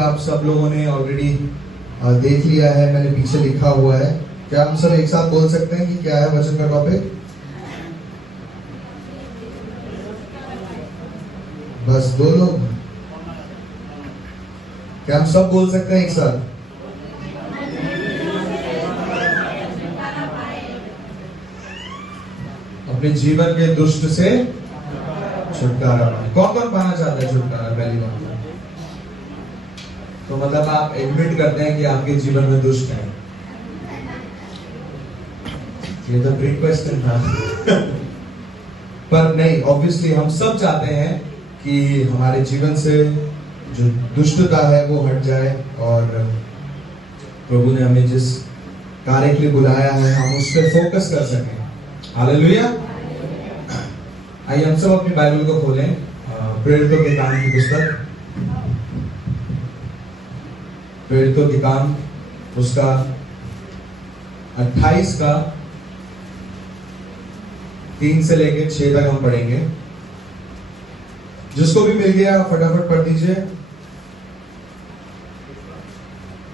आप सब लोगों ने ऑलरेडी देख लिया है, मैंने पीछे लिखा हुआ है। क्या हम सब एक साथ बोल सकते हैं कि क्या है वचन का टॉपिक? बस 2 लोग। क्या हम सब बोल सकते हैं एक साथ? अपने जीवन के दुष्ट से छुटकारा पाए। कौन कौन पाना चाहता है छुटकारा? पहली बात तो मतलब आप एडमिट करते हैं कि आपके जीवन में दुष्ट है। ये तो ट्रिक क्वेश्चन था। पर नहीं, ऑब्वियसली हम सब चाहते हैं कि हमारे जीवन से जो दुष्टता है वो हट जाए और प्रभु ने हमें जिस कार्य के लिए बुलाया है हम उस पर फोकस कर सकें। हालेलुया। आइए हम सब अपनी बाइबल को खोलें, प्रेरितों के काम की पुस्तक, प्रेरितों के काम उसका 28 का 3 से लेकर 6 तक हम पढ़ेंगे। जिसको भी मिल गया फटाफट पढ़ दीजिए।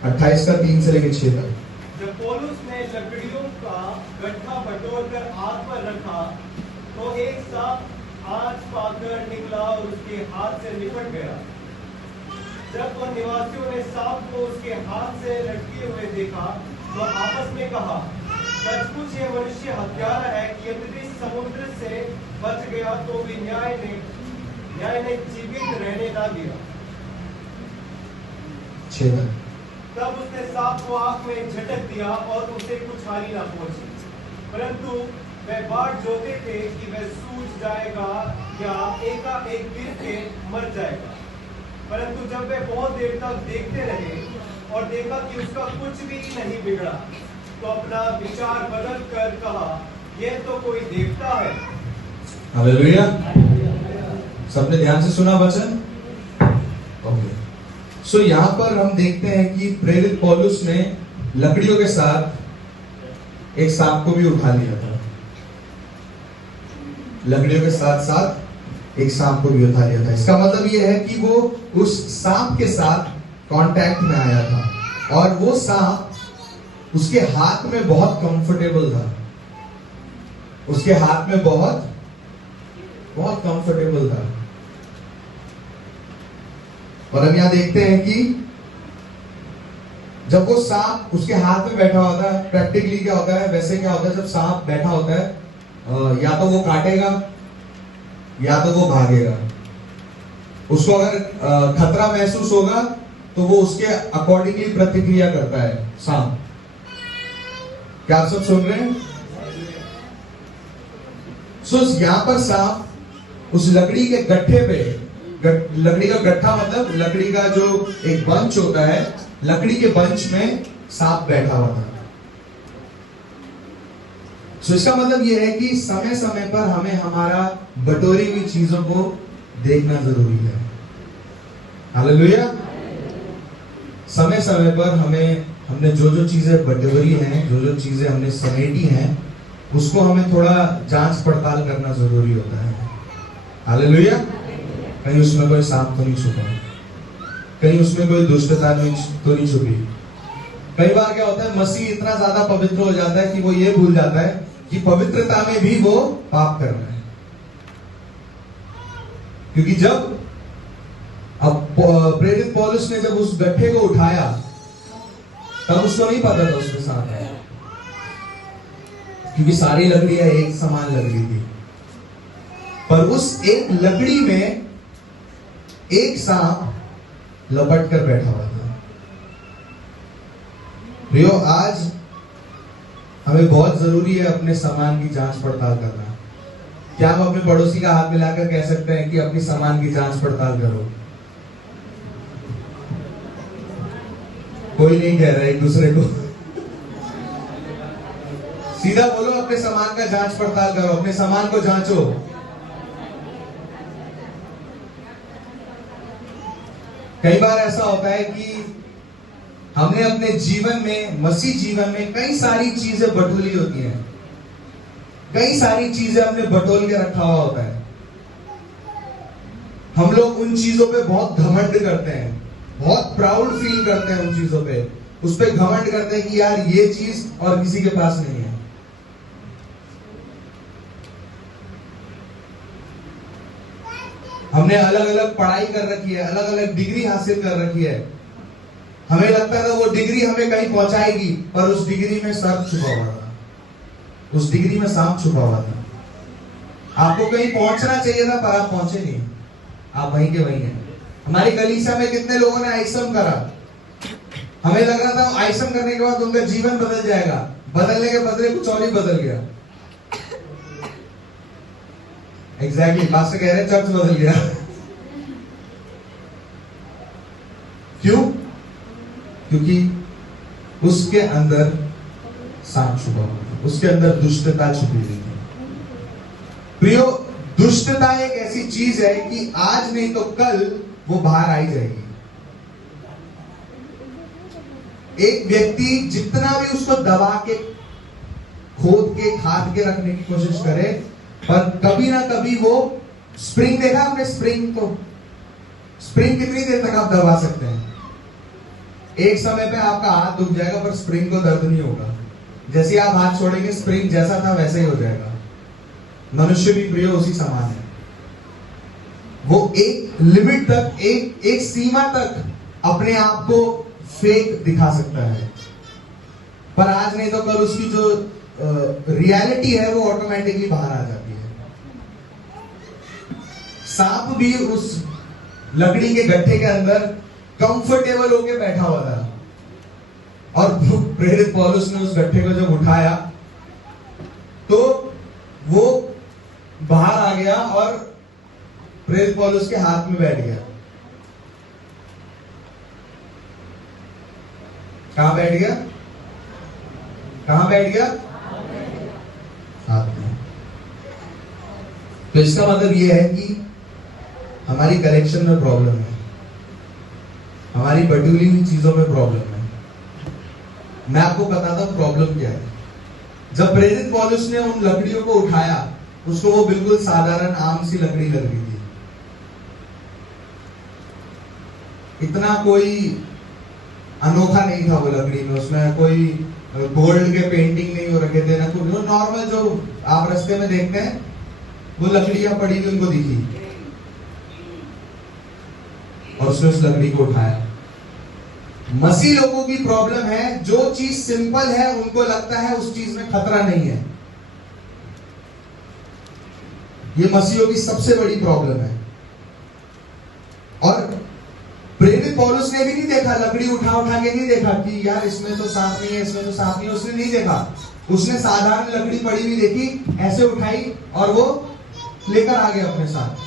28 का 3 से लेकर 6 तक। जब पौलुस ने लकड़ियों का गड्ढा बटोर कर आग पर रखा तो एक सांप आग पाकर निकला और उसके हाथ से निपट गया। जब उन निवासियों ने सांप को उसके हाथ से लटके हुए देखा तो आपस में कहा, सचमुच ये मनुष्य हत्यारा है कि यदि समुद्र से बच गया तो भी न्याय ने जीवित रहने ना दिया। 6 तब उसने सांप को आंख में झटक दिया और उसे कुछ हानि ना पहुंची, परंतु वह बाट जोते थे कि वह सूझ जाएगा या एकाएक गिर के मर जाएगा। परंतु जब वे बहुत देर तक देखते रहे और देखा कि उसका कुछ भी नहीं बिगड़ा तो अपना विचार बदल कर कहा, यह तो कोई देवता है। हालेलुया। सबने ध्यान से सुना वचन? ओके। सो यहाँ पर हम देखते हैं कि प्रेरित पौलुस ने लकड़ियों के साथ एक सांप को भी उठा लिया था। लकड़ियों के साथ साथ एक सांप को भी उठा लिया था। इसका मतलब यह है कि वो उस सांप के साथ कांटेक्ट में आया था और वो सांप उसके हाथ में बहुत कंफर्टेबल था। उसके हाथ में बहुत कंफर्टेबल था। और हम यहां देखते हैं कि जब वो सांप उसके हाथ में बैठा होता है, प्रैक्टिकली क्या होता है, वैसे क्या होता है, जब सांप बैठा होता है या तो वो काटेगा या तो वो भागेगा। उसको अगर खतरा महसूस होगा तो वो उसके अकॉर्डिंगली प्रतिक्रिया करता है सांप। क्या आप सब सुन रहे हैं? सो यहां पर सांप उस लकड़ी के गट्ठे पे, लकड़ी का गट्ठा मतलब लकड़ी का जो एक बंच होता है, लकड़ी के बंच में सांप बैठा हुआ था। सो इसका मतलब यह है कि समय समय पर हमें हमारा बटोरी हुई चीजों को देखना जरूरी है। हालेलुया। समय समय पर हमने जो चीजें बटोरी हैं, जो चीजें हमने समेटी हैं, उसको हमें थोड़ा जांच पड़ताल करना जरूरी होता है। हालेलुया। कहीं उसमें कोई सांप तो नहीं छुपा, कहीं उसमें कोई दुष्टता तो नहीं छुपी। कई बार क्या होता है, मसीह इतना ज्यादा पवित्र हो जाता है कि वो ये भूल जाता है कि पवित्रता में भी वो पाप कर रहा है। क्योंकि जब अब प्रेरित पौलुस ने जब उस गट्ठे को उठाया तब उसको नहीं पता था उसके साथ है, क्योंकि सारी लकड़ियां एक समान लग रही थी। पर उस एक लकड़ी में एक सांप लपट कर बैठा हुआ था। प्रियो, आज हमें बहुत जरूरी है अपने सामान की जांच पड़ताल करना। क्या हम अपने पड़ोसी का हाथ मिलाकर कह सकते हैं कि अपनी सामान की जांच पड़ताल करो? कोई नहीं कह रहा एक दूसरे को। सीधा बोलो, अपने सामान का जांच पड़ताल करो, अपने सामान को जांचो। कई बार ऐसा होता है कि हमने अपने जीवन में, मसीह जीवन में कई सारी चीजें बटोली होती हैं, कई सारी चीजें हमने बटोल के रखा हुआ होता है। हम लोग उन चीजों पे बहुत घमंड करते हैं बहुत प्राउड फील करते हैं उन चीजों पे, उस पे घमंड करते हैं कि यार ये चीज और किसी के पास नहीं है। हमने अलग अलग पढ़ाई कर रखी है, अलग अलग डिग्री हासिल कर रखी है, हमें लगता था वो डिग्री हमें कहीं पहुंचाएगी, पर उस डिग्री में सर्प छुपा हुआ था, उस डिग्री में सांप छुपा हुआ था। आपको कहीं पहुंचना चाहिए था पर आप पहुंचे नहीं, आप वहीं के वहीं हैं। हमारी कलीसिया में कितने लोगों ने आईसम करा, हमें लग रहा था आईसम करने के बाद उनका जीवन बदल जाएगा, बदलने के बदले कुछ और ही बदल गया। एग्जैक्टली पास्टर कह रहे हैं चर्च बदल गया। क्यों? क्योंकि उसके अंदर सांप छुपा हुआ था, उसके अंदर दुष्टता छुपी हुई थी। प्रियो, दुष्टता एक ऐसी चीज है कि आज नहीं तो कल वो बाहर आई जाएगी। एक व्यक्ति जितना भी उसको दबा के, खोद के, खाद के रखने की कोशिश करे, पर कभी ना कभी वो स्प्रिंग, देखा आपने स्प्रिंग को? स्प्रिंग कितनी देर तक आप दबा सकते हैं? एक समय पे आपका हाथ दुख जाएगा पर स्प्रिंग को दर्द नहीं होगा। जैसे आप हाथ छोड़ेंगे स्प्रिंग जैसा था वैसे ही हो जाएगा। मनुष्य भी प्रिय उसी समान है, वो एक लिमिट तक, एक सीमा तक अपने आप को फेक दिखा सकता है, पर आज नहीं तो कल उसकी जो रियलिटी है वो ऑटोमेटिकली बाहर आ जाती है। सांप भी उस लकड़ी के गट्ठे के अंदर कंफर्टेबल होके बैठा हुआ था, और प्रेरित पौलुस ने उस गट्ठे को जब उठाया तो वो बाहर आ गया और प्रेरित पौलुस के हाथ में बैठ गया। कहां बैठ गया? कहां बैठ गया? हाथ में। तो इसका मतलब यह है कि हमारी कलेक्शन में प्रॉब्लम है, हमारी बटुली हुई चीजों में प्रॉब्लम है। मैं आपको बताता हूं प्रॉब्लम क्या है। जब प्रेरित पौलुस ने उन लकड़ियों को उठाया, उसको वो बिल्कुल साधारण आम सी लकड़ी लग रही थी, इतना कोई अनोखा नहीं था वो लकड़ी में, उसमें कोई गोल्ड के पेंटिंग नहीं हो रखे थे ना कुछ, नॉर्मल जो आप रास्ते में देखते हैं वो लकड़ियां पड़ी हुई उनको दिखी, और उसने उस लकड़ी को उठाया। मसीह लोगों की प्रॉब्लम है, जो चीज सिंपल है उनको लगता है उस चीज में खतरा नहीं है। ये मसीहों की सबसे बड़ी प्रॉब्लम है। और प्रेरित पौलुस ने भी नहीं देखा, लकड़ी उठा के नहीं देखा कि यार इसमें तो सांप नहीं है, इसमें तो सांप नहीं है, उसने नहीं देखा। उसने साधारण लकड़ी पड़ी हुई देखी, ऐसे उठाई और वो लेकर आ गया अपने साथ।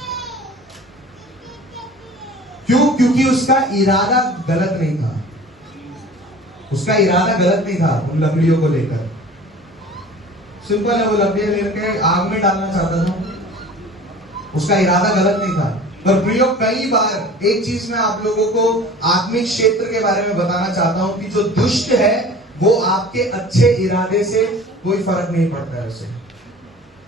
क्यों? क्योंकि उसका इरादा गलत नहीं था, उसका इरादा गलत नहीं था उन लकड़ियों को लेकर। सिंपल है, वो लकड़ियां लेकर आग में डालना चाहता था, उसका इरादा गलत नहीं था। पर प्रियो, कई बार एक चीज मैं आप लोगों को आत्मिक क्षेत्र के बारे में बताना चाहता हूं कि जो दुष्ट है वो आपके अच्छे इरादे से कोई फर्क नहीं पड़ता है उसे।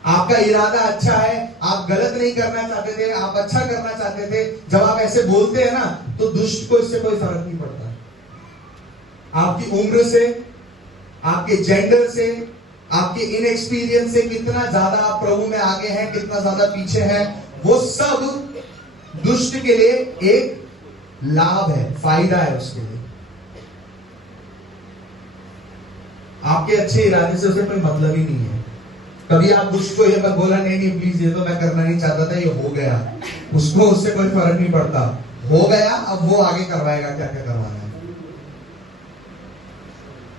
आपका इरादा अच्छा है, आप गलत नहीं करना चाहते थे, आप अच्छा करना चाहते थे, जब आप ऐसे बोलते हैं ना तो दुष्ट को इससे कोई फर्क नहीं पड़ता। आपकी उम्र से, आपके जेंडर से, आपके इनएक्सपीरियंस से कितना ज्यादा आप प्रभु में आगे हैं, कितना ज्यादा पीछे हैं, वो सब दुष्ट के लिए एक लाभ है, फायदा है उसके लिए। आपके अच्छे इरादे से उसे कोई मतलब ही नहीं है। कभी आप दुष्ट को ये मत बोला, नहीं नहीं प्लीज ये तो मैं करना नहीं चाहता था, ये हो गया, उसको उससे कोई फर्क नहीं पड़ता, हो गया, अब वो आगे करवाएगा क्या क्या करवाना है।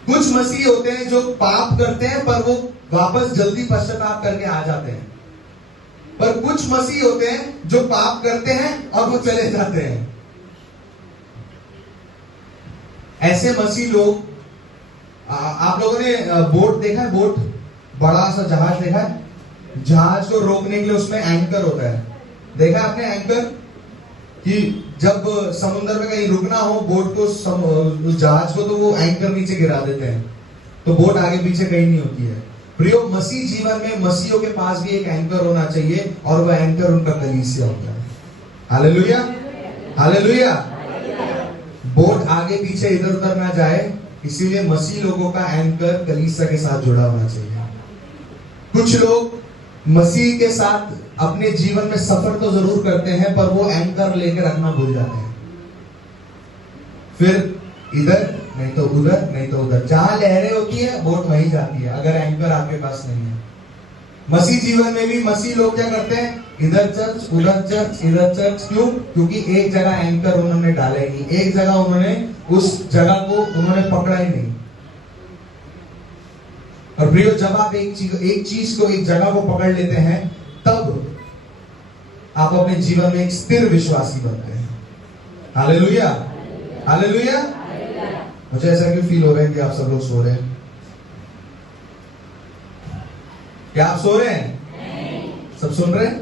कुछ मसीह होते हैं जो पाप करते हैं पर वो वापस जल्दी पश्चाताप करके आ जाते हैं, पर कुछ मसीह होते हैं जो पाप करते हैं और वो चले जाते हैं। ऐसे मसीह लोग, आप लोगों ने बोट देखा है? बोट, बड़ा सा जहाज देखा है? जहाज को रोकने के लिए उसमें एंकर होता है, देखा है आपने एंकर? कि जब समुद्र में कहीं रुकना हो बोट को, जहाज को, तो वो एंकर नीचे गिरा देते हैं, तो बोट आगे पीछे कहीं नहीं होती है। प्रियो, मसीह जीवन में मसीहों के पास भी एक एंकर होना चाहिए, और वह एंकर उनका कलीसिया होता है। Hallelujah, hallelujah. बोट आगे पीछे इधर उधर ना जाए, इसीलिए मसीह लोगों का एंकर कलीसिया के साथ जुड़ा होना चाहिए। कुछ लोग मसीह के साथ अपने जीवन में सफर तो जरूर करते हैं, पर वो एंकर लेकर रखना भूल जाते हैं। फिर इधर नहीं तो उधर, नहीं तो उधर, जहां लहरें होती है बोट वहीं जाती है, अगर एंकर आपके पास नहीं है। मसीह जीवन में भी मसीह लोग क्या करते हैं, इधर चर्च उधर चर्च इधर चर्च। क्यों? क्योंकि एक जगह एंकर उन्होंने डाला ही नहीं, एक जगह उन्होंने उस जगह को उन्होंने पकड़ा ही नहीं। और प्रियो, जब आप एक चीज को, एक जगह को पकड़ लेते हैं, तब आप अपने जीवन में एक स्थिर विश्वासी बनते हैं। Hallelujah, hallelujah. मुझे ऐसा क्यों फील हो रहा है कि आप सब लोग सो रहे हैं? क्या आप सो रहे हैं? सब सुन रहे हैं?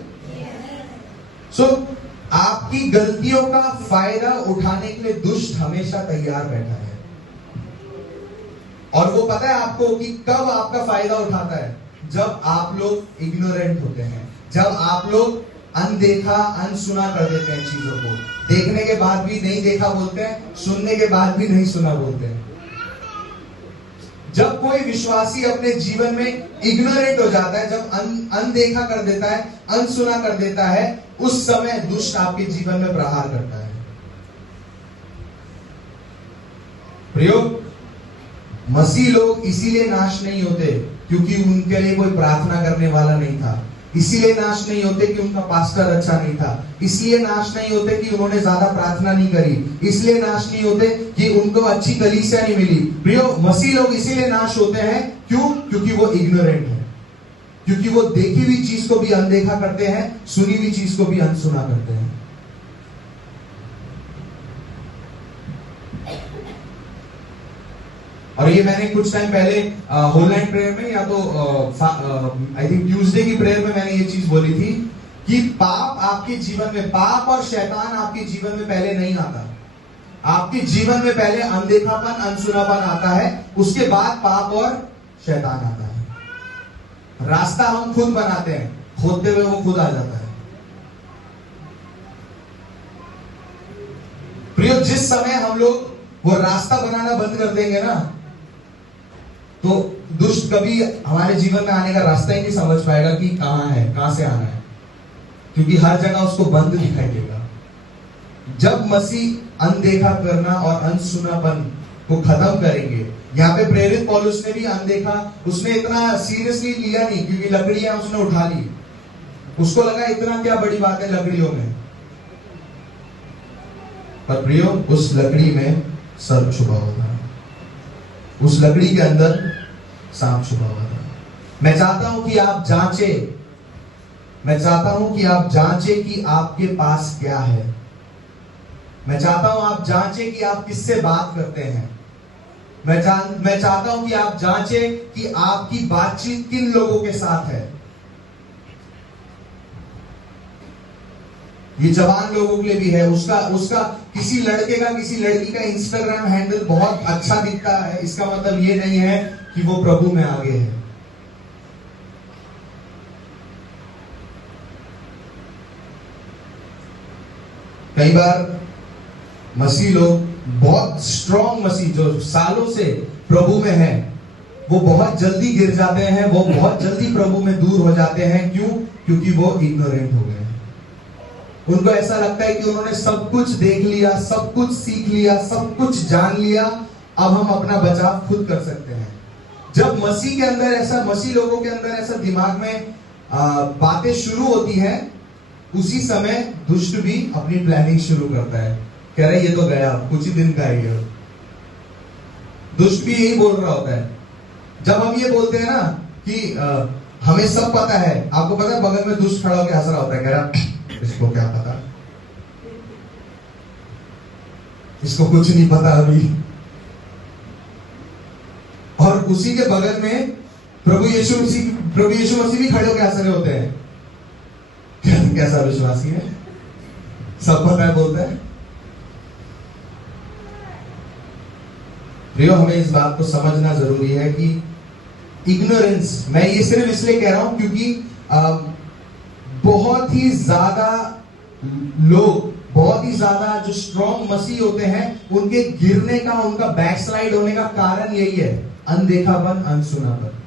सो आपकी गलतियों का फायदा उठाने के लिए दुष्ट हमेशा तैयार बैठा है। और वो पता है आपको कि कब आपका फायदा उठाता है? जब आप लोग इग्नोरेंट होते हैं, जब आप लोग अनदेखा अनसुना कर देते हैं चीजों को। देखने के बाद भी नहीं देखा बोलते हैं, सुनने के बाद भी नहीं सुना बोलते हैं। जब कोई विश्वासी अपने जीवन में इग्नोरेंट हो जाता है, जब अनदेखा कर देता है, अनसुना कर देता है, उस समय दुष्ट आपके जीवन में प्रहार करता है। प्रयोग मसीह लोग इसीलिए नाश नहीं होते क्योंकि उनके लिए कोई प्रार्थना करने वाला नहीं था, इसीलिए नाश नहीं होते कि उनका पास्टर अच्छा नहीं था, इसलिए नाश नहीं होते कि उन्होंने ज्यादा प्रार्थना नहीं करी, इसलिए नाश नहीं होते कि उनको अच्छी कलीसिया नहीं मिली। प्रियो, मसीह लोग इसीलिए नाश होते हैं, क्यों? क्योंकि वो इग्नोरेंट है, क्योंकि वो देखी हुई चीज को भी अनदेखा करते हैं, सुनी हुई चीज को भी अनसुना करते हैं। और ये मैंने कुछ टाइम पहले होल नाइट प्रेयर में, या तो आई थिंक ट्यूसडे की प्रेयर में मैंने ये चीज बोली थी कि पाप आपके जीवन में, पाप और शैतान आपके जीवन में पहले नहीं आता। आपके जीवन में पहले अनदेखापन अनसुनापन आता है, उसके बाद पाप और शैतान आता है। रास्ता हम खुद बनाते हैं, खोदते हुए वो खुद आ जाता है। प्रियो, जिस समय हम लोग वो रास्ता बनाना बंद कर देंगे ना, तो दुष्ट कभी हमारे जीवन में आने का रास्ता ही नहीं समझ पाएगा कि कहां है, कहां से आना है, क्योंकि हर जगह उसको बंद दिखाई देगा। जब मसीह अनदेखा करना और अनसुनापन को खत्म करेंगे, यहाँ पे प्रेरित पौलुस ने भी अनदेखा, उसने इतना सीरियसली लिया नहीं, क्योंकि लकड़ियां उसने उठा ली, उसको लगा इतना क्या बड़ी बात है लकड़ियों में। पर प्रियो, उस लकड़ी में सर्प छुपा हुआ था, उस लकड़ी के अंदर सांप छुपा हुआ था। मैं चाहता हूं कि आप जांचे, मैं चाहता हूं कि आप जांचे कि आपके पास क्या है। मैं चाहता हूं आप जांचे कि आप किससे बात करते हैं। मैं चाहता हूं कि आप जांचे कि आपकी बातचीत किन लोगों के साथ है। ये जवान लोगों के लिए भी है। उसका किसी लड़के का, किसी लड़की का इंस्टाग्राम हैंडल बहुत अच्छा दिखता है, इसका मतलब ये नहीं है कि वो प्रभु में आगे है। कई बार मसीह लोग, बहुत स्ट्रॉन्ग मसीह जो सालों से प्रभु में है, वो बहुत जल्दी गिर जाते हैं, वो बहुत जल्दी प्रभु में दूर हो जाते हैं। क्यों? क्योंकि वो इग्नोरेंट हो गए। उनको ऐसा लगता है कि उन्होंने सब कुछ देख लिया, सब कुछ सीख लिया, सब कुछ जान लिया, अब हम अपना बचाव खुद कर सकते हैं। जब मसीह के अंदर ऐसा, मसीह लोगों के अंदर ऐसा दिमाग में बातें शुरू होती हैं, उसी समय दुष्ट भी अपनी प्लानिंग शुरू करता है। कह रहा है ये तो गया, कुछ ही दिन का है ये। दुष्ट भी यही बोल रहा होता है। जब हम ये बोलते हैं ना कि हमें सब पता है, आपको पता है बगल में दुष्ट खड़ा होकर हंस रहा होता है, कह रहा इसको क्या पता, इसको कुछ नहीं पता अभी। और उसी के बगल में प्रभु यीशु मसीह भी खड़े होकर हंस रहे होते हैं। कैसा विश्वासी है, सब पता है बोलता है। प्रियो, हमें इस बात को समझना जरूरी है कि इग्नोरेंस, मैं ये सिर्फ इसलिए कह रहा हूं क्योंकि बहुत ही ज्यादा लोग बहुत ही ज्यादा जो स्ट्रॉन्ग मसीह होते हैं, उनके गिरने का, उनका बैकस्लाइड होने का कारण यही है, अनदेखापन, अनसुनापन।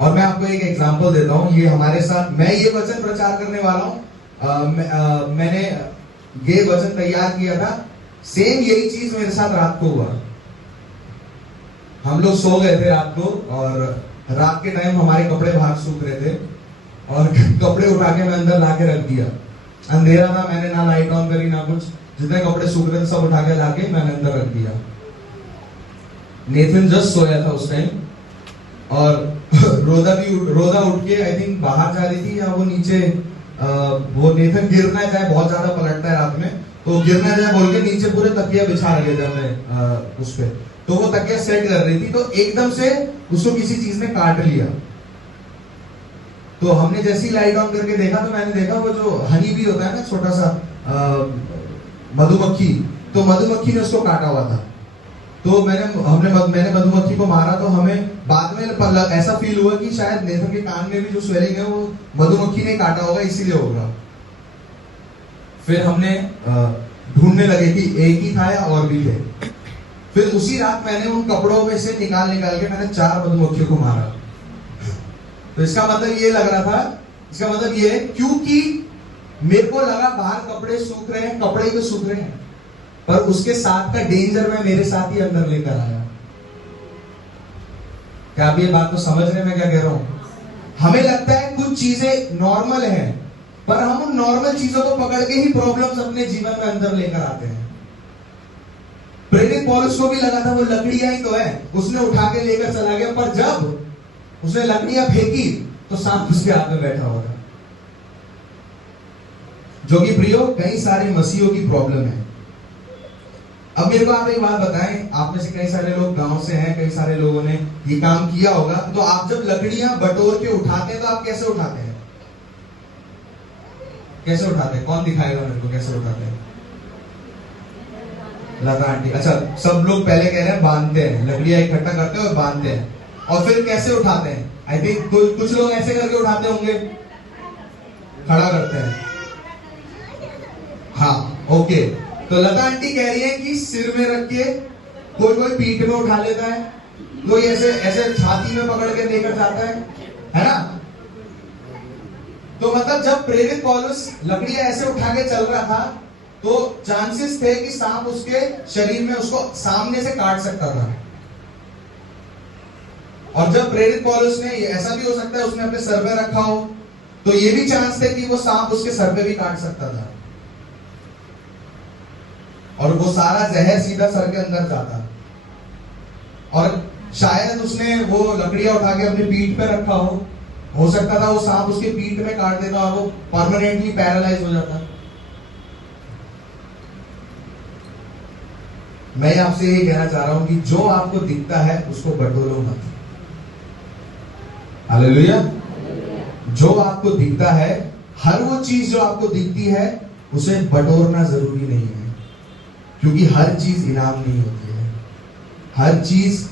और मैं आपको एक एग्जांपल देता हूं, ये हमारे साथ, मैं ये वचन प्रचार करने वाला हूं, मैंने ये वचन तैयार किया था, सेम यही चीज मेरे साथ रात को हुआ। हम लोग सो गए थे रात को, और रात के टाइम हमारे कपड़े बाहर सूख रहे थे, और कपड़े उठा के मैं अंदर लाके रख दिया। अंधेरा था, मैंने ना लाइट ऑन करी ना कुछ, जितने कपड़े सूख रहे थे सब उठा के लाके मैंने अंदर रख दिया। नेथन जस्ट सोया था उस टाइम, और रोदा उठ के आई थिंक बाहर जा रही थी, या वो नीचे वो नेथन गिरना जाए, बहुत ज्यादा पलटता है रात में, तो गिरना जाए बोल के नीचे पूरे तकिया बिछा रखे थे हमने उस पे, तो वो तकिया सेट कर रही थी, तो एकदम से उसको किसी चीज ने काट लिया। तो हमने जैसी लाइट ऑन करके देखा, तो मैंने देखा वो जो हनी भी होता है ना, छोटा सा मधुमक्खी, तो मधुमक्खी ने उसको काटा हुआ था। तो मैंने मधुमक्खी को मारा, तो हमें बाद में ऐसा फील हुआ कि शायद नेथन के कान में भी जो स्वेलिंग है वो मधुमक्खी ने काटा होगा, इसीलिए होगा। फिर हमने ढूंढने लगे कि एक ही था या और भी थे। फिर उसी रात मैंने उन कपड़ों में से निकाल के मैंने 4 मधुमक्खियों को मारा। तो इसका मतलब ये लग रहा था, इसका मतलब ये है, क्योंकि मेरे को लगा बाहर कपड़े सूख रहे हैं, कपड़े तो सूख रहे हैं, पर उसके साथ का डेंजर मैं मेरे साथ ही अंदर लेकर आया। क्या आप ये बात को समझ रहे हैं मैं क्या कह रहा हूं? हमें लगता है कुछ चीजें नॉर्मल हैं, पर हम उन नॉर्मल चीजों को पकड़ के ही प्रॉब्लम्स अपने जीवन में अंदर लेकर आते हैं। प्रेरित पौलुस को भी लगा था वो लकड़ियां ही तो है, उसने उठा के लेकर चला गया, पर जब उसने लकड़ियां फेंकी तो सांप उसके हाथ में बैठा हुआ था। जो कि प्रियो कई सारे मसीहों की प्रॉब्लम है। अब मेरे को आप एक बात बताएं, आप में से कई सारे लोग गांव से हैं, कई सारे लोगों ने ये काम किया होगा, तो आप जब लकड़ियां बटोर के उठाते हैं तो आप कैसे उठाते हैं? कैसे उठाते हैं? कौन दिखाएगा मेरे को कैसे उठाते हैं? लता आंटी। अच्छा, सब लोग पहले कह रहे हैं बांधते हैं, लकड़ियां इकट्ठा करते हैं और बांधते हैं, और फिर कैसे उठाते हैं? आई थिंक कुछ लोग ऐसे करके उठाते होंगे, खड़ा करते हैं। हाँ, ओके। तो लता आंटी कह रही है कि सिर में रख के, कोई पीठ में उठा लेता है, कोई ऐसे ऐसे छाती में पकड़ के लेकर जाता है ना? तो मतलब जब प्रेरित पौलुस लकड़ियां ऐसे उठा के चल रहा था, तो चांसेस थे कि सांप उसके शरीर में उसको सामने से काट सकता था। और जब प्रेरित पौलुस ने, ऐसा भी हो सकता है उसने अपने सर पे रखा हो, तो ये भी चांस थे कि वो सांप उसके सर पे भी काट सकता था, और वो सारा जहर सीधा सर के अंदर जाता। और शायद उसने वो लकड़ियां उठा के अपनी पीठ पे रखा हो सकता था वो सांप उसके पीठ में काट देता और वो परमानेंटली पैरालाइज हो जाता। मैं आपसे ये कहना चाह रहा हूं कि जो आपको दिखता है उसको बटोरो मत। हालेलुया। जो आपको दिखता है, हर वो चीज जो आपको दिखती है, उसे बटोरना जरूरी नहीं है, क्योंकि हर चीज इनाम नहीं होती है, हर चीज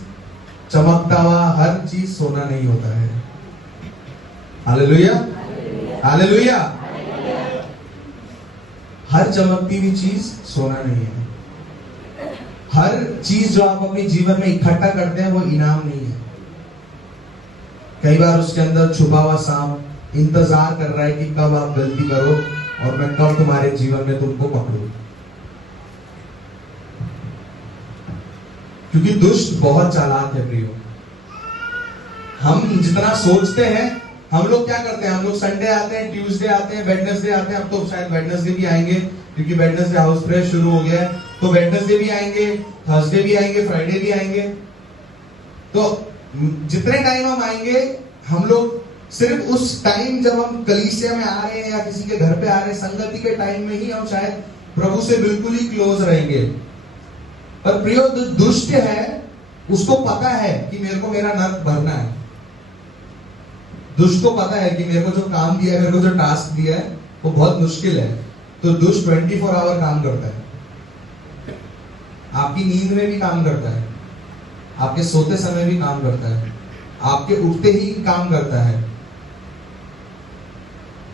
चमकता हुआ, हर चीज सोना नहीं होता है। Hallelujah, hallelujah. हर चमकती हुई चीज सोना नहीं है। हर चीज जो आप अपने जीवन में इकट्ठा करते हैं वो इनाम नहीं है। कई बार उसके अंदर छुपा हुआ सांप इंतजार कर रहा है कि कब आप गलती करो और मैं कब तुम्हारे जीवन में तुमको पकड़ूं। क्योंकि दुष्ट बहुत चालाक है प्रियो। हम जितना सोचते हैं, हम लोग क्या करते हैं, हम लोग संडे आते हैं, ट्यूसडे आते हैं, वेडनेसडे आते हैं, अब तो शायद वेडनेसडे भी आएंगे क्योंकि वेडनेसडे हाउस प्रेयर शुरू हो गया है, तो वेडनेसडे भी आएंगे, थर्सडे भी आएंगे, फ्राइडे भी आएंगे। तो जितने टाइम हम आएंगे, हम लोग सिर्फ उस टाइम जब हम कलीसिया में आ रहे हैं या किसी के घर पे आ रहे हैं, संगति के टाइम में ही हम शायद प्रभु से बिल्कुल ही क्लोज रहेंगे। पर प्रियो जो दुष्ट है उसको पता है कि मेरे को मेरा नर्क भरना है। दुष्ट को पता है कि मेरे को जो काम दिया है, मेरे को जो टास्क दिया है वो बहुत मुश्किल है। तो दुष्ट 24 आवर काम करता है, आपकी नींद में भी काम करता है, आपके सोते समय भी काम करता है, आपके उठते ही काम करता है।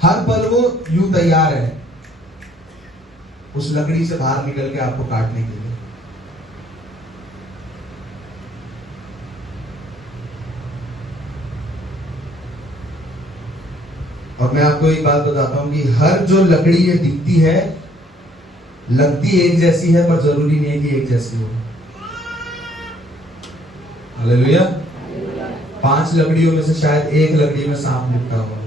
हर पल वो यूं तैयार है उस लकड़ी से बाहर निकल के आपको काटने के लिए। और मैं आपको एक बात बताता हूं कि हर जो लकड़ी ये दिखती है, लगती एक जैसी है, पर जरूरी नहीं है कि एक जैसी हो। हालेलुया। 5 लकड़ियों में से शायद एक लकड़ी में सांप लिपटा हुआ हो।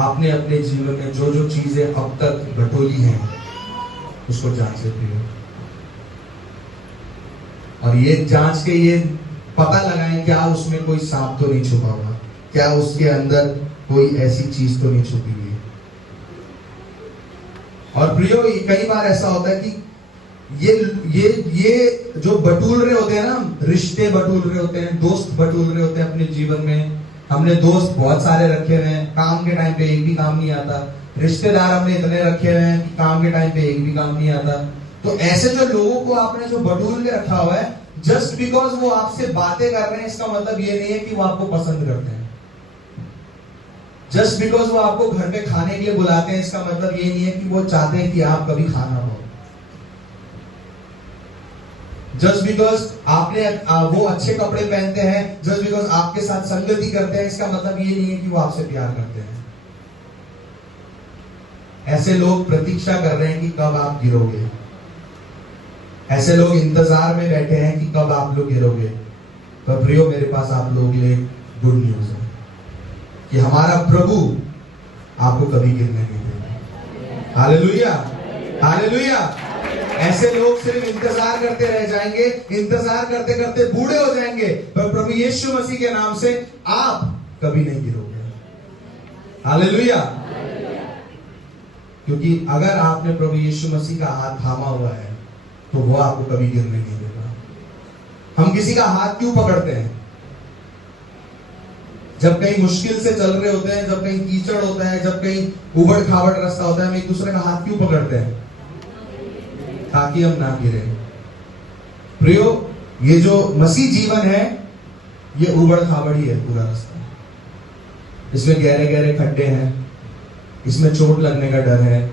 आपने अपने जीवन में जो जो चीजें अब तक बटोली हैं उसको जांचे प्रियो, और ये जांच के ये पता लगाएं क्या उसमें कोई सांप तो नहीं छुपा हुआ, क्या उसके अंदर कोई ऐसी चीज तो नहीं छुपी हुई। और प्रियो कई बार ऐसा होता है कि ये जो बटूल रहे होते हैं ना, रिश्ते बटूल रहे होते हैं, दोस्त बटूल रहे होते हैं अपने जीवन में। हमने दोस्त बहुत सारे रखे हुए हैं, काम के टाइम पे एक भी काम नहीं आता। रिश्तेदार हमने इतने रखे हुए हैं कि काम के टाइम पे एक भी काम नहीं आता। तो ऐसे जो लोगों को आपने जो बटूल के रखा हुआ है, जस्ट बिकॉज वो आपसे बातें कर रहे हैं इसका मतलब ये नहीं है कि वो आपको पसंद करते हैं। जस्ट बिकॉज वो आपको घर पे खाने के लिए बुलाते हैं इसका मतलब ये नहीं है कि वो चाहते हैं कि आप कभी खाना हो। जस्ट बिकॉज आपने वो अच्छे कपड़े पहनते हैं, जस्ट बिकॉज आपके साथ संगति करते हैं, इसका मतलब ये नहीं है कि वो आपसे प्यार करते हैं। ऐसे लोग प्रतीक्षा कर रहे हैं कि कब आप गिरोगे। ऐसे लोग इंतजार में बैठे हैं कि कब आप लोग गिरोगे। तो प्रियो मेरे पास आप लोगों के लिए गुड न्यूज है कि हमारा प्रभु आपको कभी गिरने नहीं देगा। Hallelujah, hallelujah. ऐसे लोग सिर्फ इंतजार करते रह जाएंगे, इंतजार करते करते बूढ़े हो जाएंगे, पर प्रभु यीशु मसीह के नाम से आप कभी नहीं गिरोगे। हालेलुया। क्योंकि अगर आपने प्रभु यीशु मसीह का हाथ थामा हुआ है तो वो आपको कभी गिरने नहीं देगा। हम किसी का हाथ क्यों पकड़ते हैं? जब कहीं मुश्किल से चल रहे होते हैं, जब कहीं कीचड़ होता है, जब कहीं उबड़ खाबड़ रास्ता होता है, हम एक दूसरे का हाथ क्यों पकड़ते हैं? ताकि हम ना गिरे। प्रियो, ये जो मसीह जीवन है ये उबड़ खाबड़ ही है पूरा रास्ता। इसमें गहरे गहरे खड्डे हैं, इसमें चोट लगने का डर है,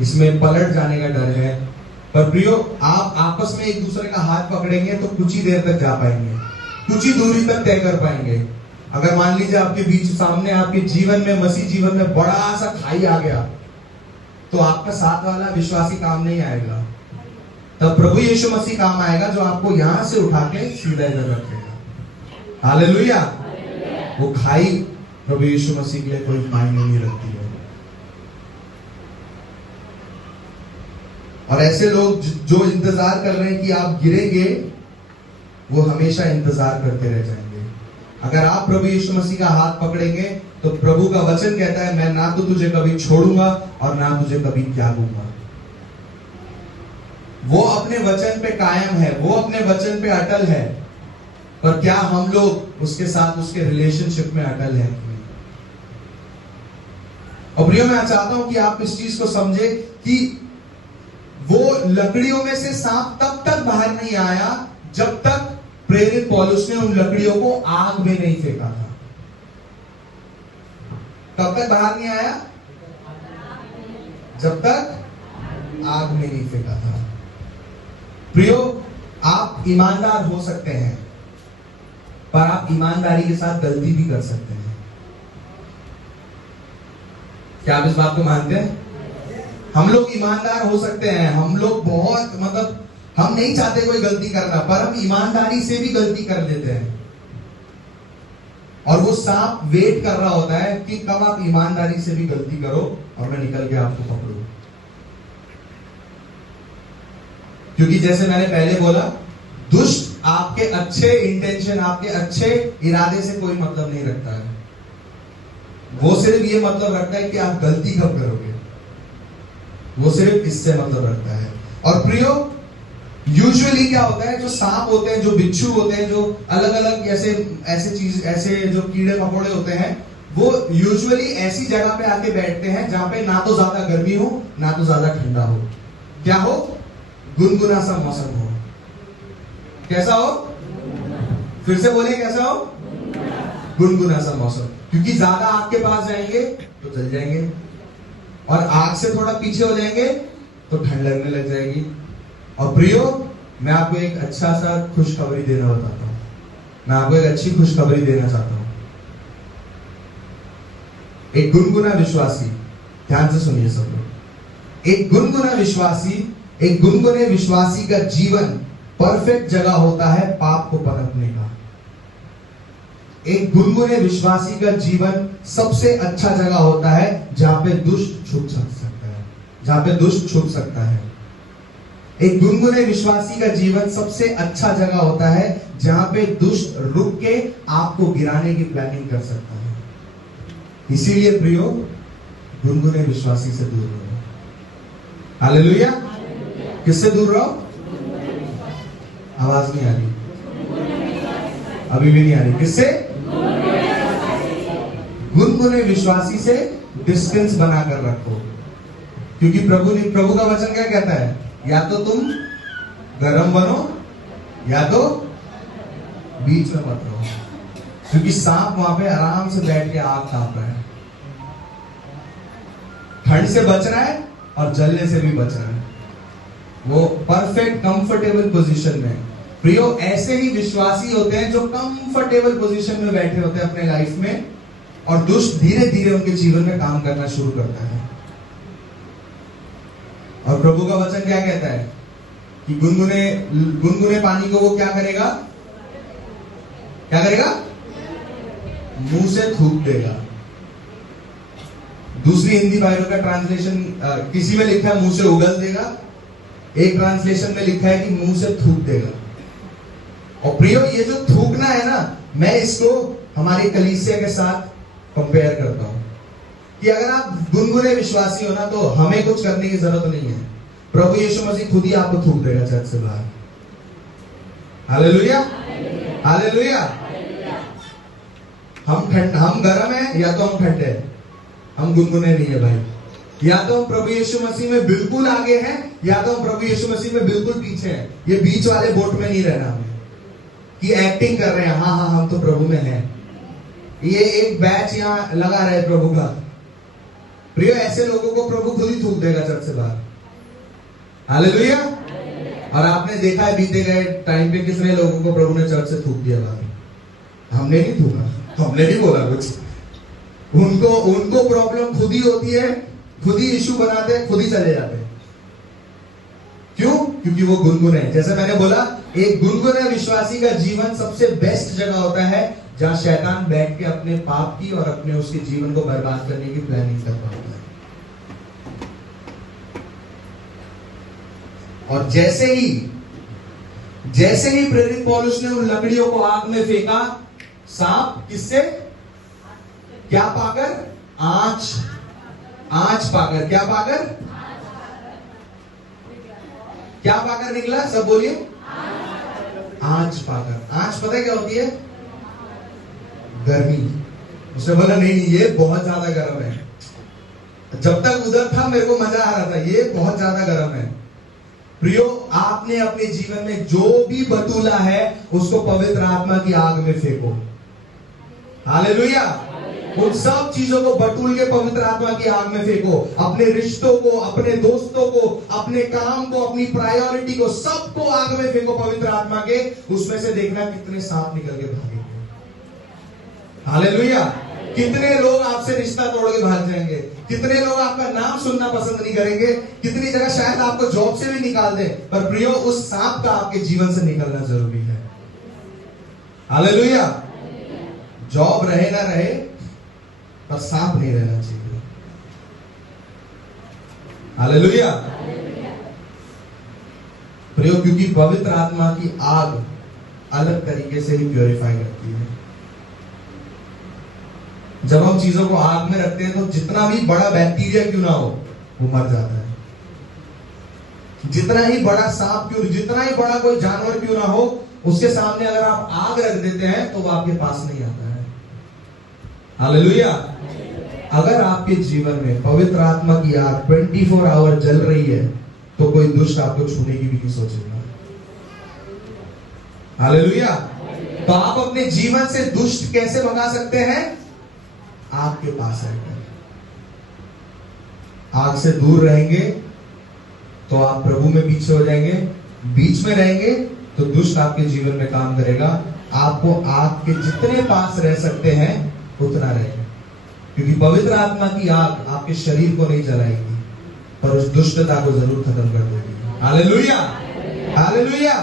इसमें पलट जाने का डर है। पर प्रियो, आप आपस में एक दूसरे का हाथ पकड़ेंगे तो कुछ ही देर तक जा पाएंगे, कुछ ही दूरी तक तय कर पाएंगे। अगर मान लीजिए आपके बीच सामने आपके जीवन में, मसीह जीवन में बड़ा सा खाई आ गया, तो आपका साथ वाला विश्वासी काम नहीं आएगा। तब प्रभु यीशु मसीह काम आएगा, जो आपको यहां से उठा के सीधा इधर रखेगा। हालेलुया। वो खाई प्रभु यीशु मसीह के लिए कोई मायने नहीं रखती है। और ऐसे लोग जो इंतजार कर रहे हैं कि आप गिरेंगे, वो हमेशा इंतजार करते रह जाएंगे। अगर आप प्रभु यीशु मसीह का हाथ पकड़ेंगे तो प्रभु का वचन कहता है, मैं ना तो तुझे कभी छोड़ूंगा और ना तुझे कभी त्यागूंगा। वो अपने वचन पे कायम है, वो अपने वचन पे अटल है। पर क्या हम लोग उसके साथ उसके रिलेशनशिप में अटल हैं? और प्रियो, मैं चाहता हूं कि आप इस चीज को समझे कि वो लकड़ियों में से सांप तब तक बाहर नहीं आया जब तक प्रेरित पौलुस ने उन लकड़ियों को आग में नहीं फेंका था। कब तक बाहर नहीं आया? जब तक आग में नहीं फेंका था। प्रियो, आप ईमानदार हो सकते हैं, पर आप ईमानदारी के साथ गलती भी कर सकते हैं। क्या आप इस बात को मानते हैं? हम लोग ईमानदार हो सकते हैं, हम लोग बहुत हम नहीं चाहते कोई गलती करना, पर हम ईमानदारी से भी गलती कर लेते हैं। और वो सांप वेट कर रहा होता है कि कब आप ईमानदारी से भी गलती करो और मैं निकल के आपको पकड़ूं। क्योंकि जैसे मैंने पहले बोला, दुष्ट आपके अच्छे इंटेंशन, आपके अच्छे इरादे से कोई मतलब नहीं रखता है। वो सिर्फ ये मतलब रखता है कि आप गलती कब करोगे, वो सिर्फ इससे मतलब रखता है। और प्रियो, यूजुअली क्या होता है, जो सांप होते हैं, जो बिच्छू होते हैं, जो अलग अलग ऐसे जो कीड़े मकोड़े होते हैं, वो यूजुअली ऐसी जगह पे आके बैठते हैं जहां पे ना तो ज्यादा गर्मी हो ना तो ज्यादा ठंडा हो। क्या हो? गुनगुना सा मौसम हो। कैसा हो? फिर से बोले, कैसा हो? गुनगुना सा मौसम। क्योंकि ज्यादा आपके पास जाएंगे तो जल जाएंगे, और आग से थोड़ा पीछे हो जाएंगे तो ठंड लगने लग जाएगी। और प्रियो, मैं आपको एक अच्छा सा खुशखबरी देना बताता हूं। मैं आपको एक अच्छी खुशखबरी देना चाहता हूं। एक गुनगुना विश्वासी, ध्यान से सुनिए सब लोग। एक गुनगुना विश्वासी, एक गुनगुने विश्वासी का जीवन परफेक्ट जगह होता है पाप को पनपने का। एक गुनगुने विश्वासी का जीवन सबसे अच्छा जगह होता है जहां पे दुष्ट छुप सकता है, जहां पे दुष्ट छुप सकता है। एक गुनगुने विश्वासी का जीवन सबसे अच्छा जगह होता है जहां पे दुष्ट रुक के आपको गिराने की प्लानिंग कर सकता है। इसीलिए प्रियो, गुनगुने विश्वासी से दूर रहो। हालेलुया। किससे दूर रहो? आवाज नहीं आ रही, अभी भी नहीं आ रही। किससे? गुनगुने विश्वासी से डिस्टेंस बनाकर रखो, क्योंकि प्रभु का वचन क्या कहता है? या तो तुम गरम बनो या तो बीच में मत रहो, क्योंकि सांप वहां पे आराम से बैठ के आग ताप रहा है। ठंड से बच रहा है और जलने से भी बच रहा है। वो परफेक्ट कंफर्टेबल पोजीशन में। प्रियो, ऐसे ही विश्वासी होते हैं जो कंफर्टेबल पोजीशन में बैठे होते हैं अपने लाइफ में, और दुष्ट धीरे धीरे उनके जीवन में काम करना शुरू करता है। और प्रभु का वचन क्या कहता है कि गुनगुने पानी को वो क्या करेगा? क्या करेगा? मुंह से थूक देगा। दूसरी हिंदी बाइबल का ट्रांसलेशन, किसी में लिखा है मुंह से उगल देगा, एक ट्रांसलेशन में लिखा है कि मुंह से थूक देगा। और प्रियो, ये जो थूकना है ना, मैं इसको हमारी कलीसिया के साथ कंपेयर करता हूं कि अगर आप गुनगुने विश्वासी हो ना, तो हमें कुछ करने की जरूरत नहीं है। प्रभु यीशु मसीह खुद ही आपको थूक देगा चर्च से बाहर। Hallelujah, hallelujah. हम गरम है या तो हम ठंडे हैं, हम गुनगुने नहीं है भाई। या तो हम प्रभु यीशु मसीह में बिल्कुल आगे हैं या तो हम प्रभु यीशु मसीह में बिल्कुल पीछे हैं। ये बीच वाले बोट में नहीं रहना हमें कि एक्टिंग कर रहे हैं, हाँ हाँ हम तो प्रभु में हैं। ये एक बैच यहां लगा रहे प्रभु का। प्रियो, ऐसे लोगों को प्रभु खुद ही थूक देगा चर्च से बाहर। हालेलुया। और आपने देखा है बीते गए टाइम पे कितने लोगों को प्रभु ने चर्च से थूक दिया बाहर। हमने नहीं थूका, हमने नहीं बोला कुछ। उनको प्रॉब्लम खुद ही होती है, खुद ही इश्यू बनाते हैं, खुद ही चले जाते हैं। क्यों? क्योंकि वो गुनगुने हैं। जैसे मैंने बोला, एक गुनगुने विश्वासी का जीवन सबसे बेस्ट जगह होता है जहां शैतान बैठ के अपने पाप की और अपने उसके जीवन को बर्बाद करने की प्लानिंग कर पाता है। और जैसे ही प्रेरित पौलुस ने उन लकड़ियों को आग में फेंका, सांप किससे? क्या पाकर? आंच पाकर। क्या पाकर? क्या पाकर निकला? सब बोलिए। आंच पाकर। आंच पता है क्या होती है? गर्मी। उसने बोला नहीं, ये बहुत ज्यादा गर्म है। जब तक उधर था मेरे को मजा आ रहा था, ये बहुत ज्यादा गर्म है। प्रियो, आपने अपने जीवन में जो भी बतूला है उसको पवित्र आत्मा की आग में फेंको। हालेलुया। उन सब चीजों को बटूल के पवित्र आत्मा की आग में फेंको। अपने रिश्तों को, अपने दोस्तों को, अपने काम को, अपनी प्रायोरिटी को, सबको आग में फेंको पवित्र आत्मा के। उसमें से देखना कितने सांप निकल के भागेंगे। हालेलुया। कितने लोग आपसे रिश्ता तोड़ के भाग जाएंगे, कितने लोग आपका नाम सुनना पसंद नहीं करेंगे, कितनी जगह शायद आपको जॉब से भी निकाल दें, पर प्रियो, उस सांप का आपके जीवन से निकलना जरूरी है। हालेलुया। जॉब रहे ना रहे, पर सांप नहीं रहना चाहिए। हालेलुया। प्रियो, क्योंकि पवित्र आत्मा की आग अलग तरीके से ही प्योरीफाई करती है। जब हम चीजों को आग में रखते हैं तो जितना भी बड़ा बैक्टीरिया क्यों ना हो, वो मर जाता है। जितना ही बड़ा सांप क्यों, जितना ही बड़ा कोई जानवर क्यों ना हो, उसके सामने अगर आप आग रख देते हैं तो वो आपके पास नहीं आता है। हालेलुया। अगर आपके जीवन में पवित्र आत्मा की आग 24 आवर जल रही है तो कोई दुष्ट आपको छूने की भी नहीं सोचेगा। हालेलुया। तो आप अपने जीवन से दुष्ट कैसे भगा सकते हैं? आपके पास रहकर। आग से दूर रहेंगे तो आप प्रभु में पीछे हो जाएंगे, बीच में रहेंगे तो दुष्ट आपके जीवन में काम करेगा। आपको आग के जितने पास रह सकते हैं उतना रहेगा, क्योंकि पवित्र आत्मा की आग आपके शरीर को नहीं जलाएगी पर उस दुष्टता को जरूर खत्म कर देगी। Hallelujah, hallelujah.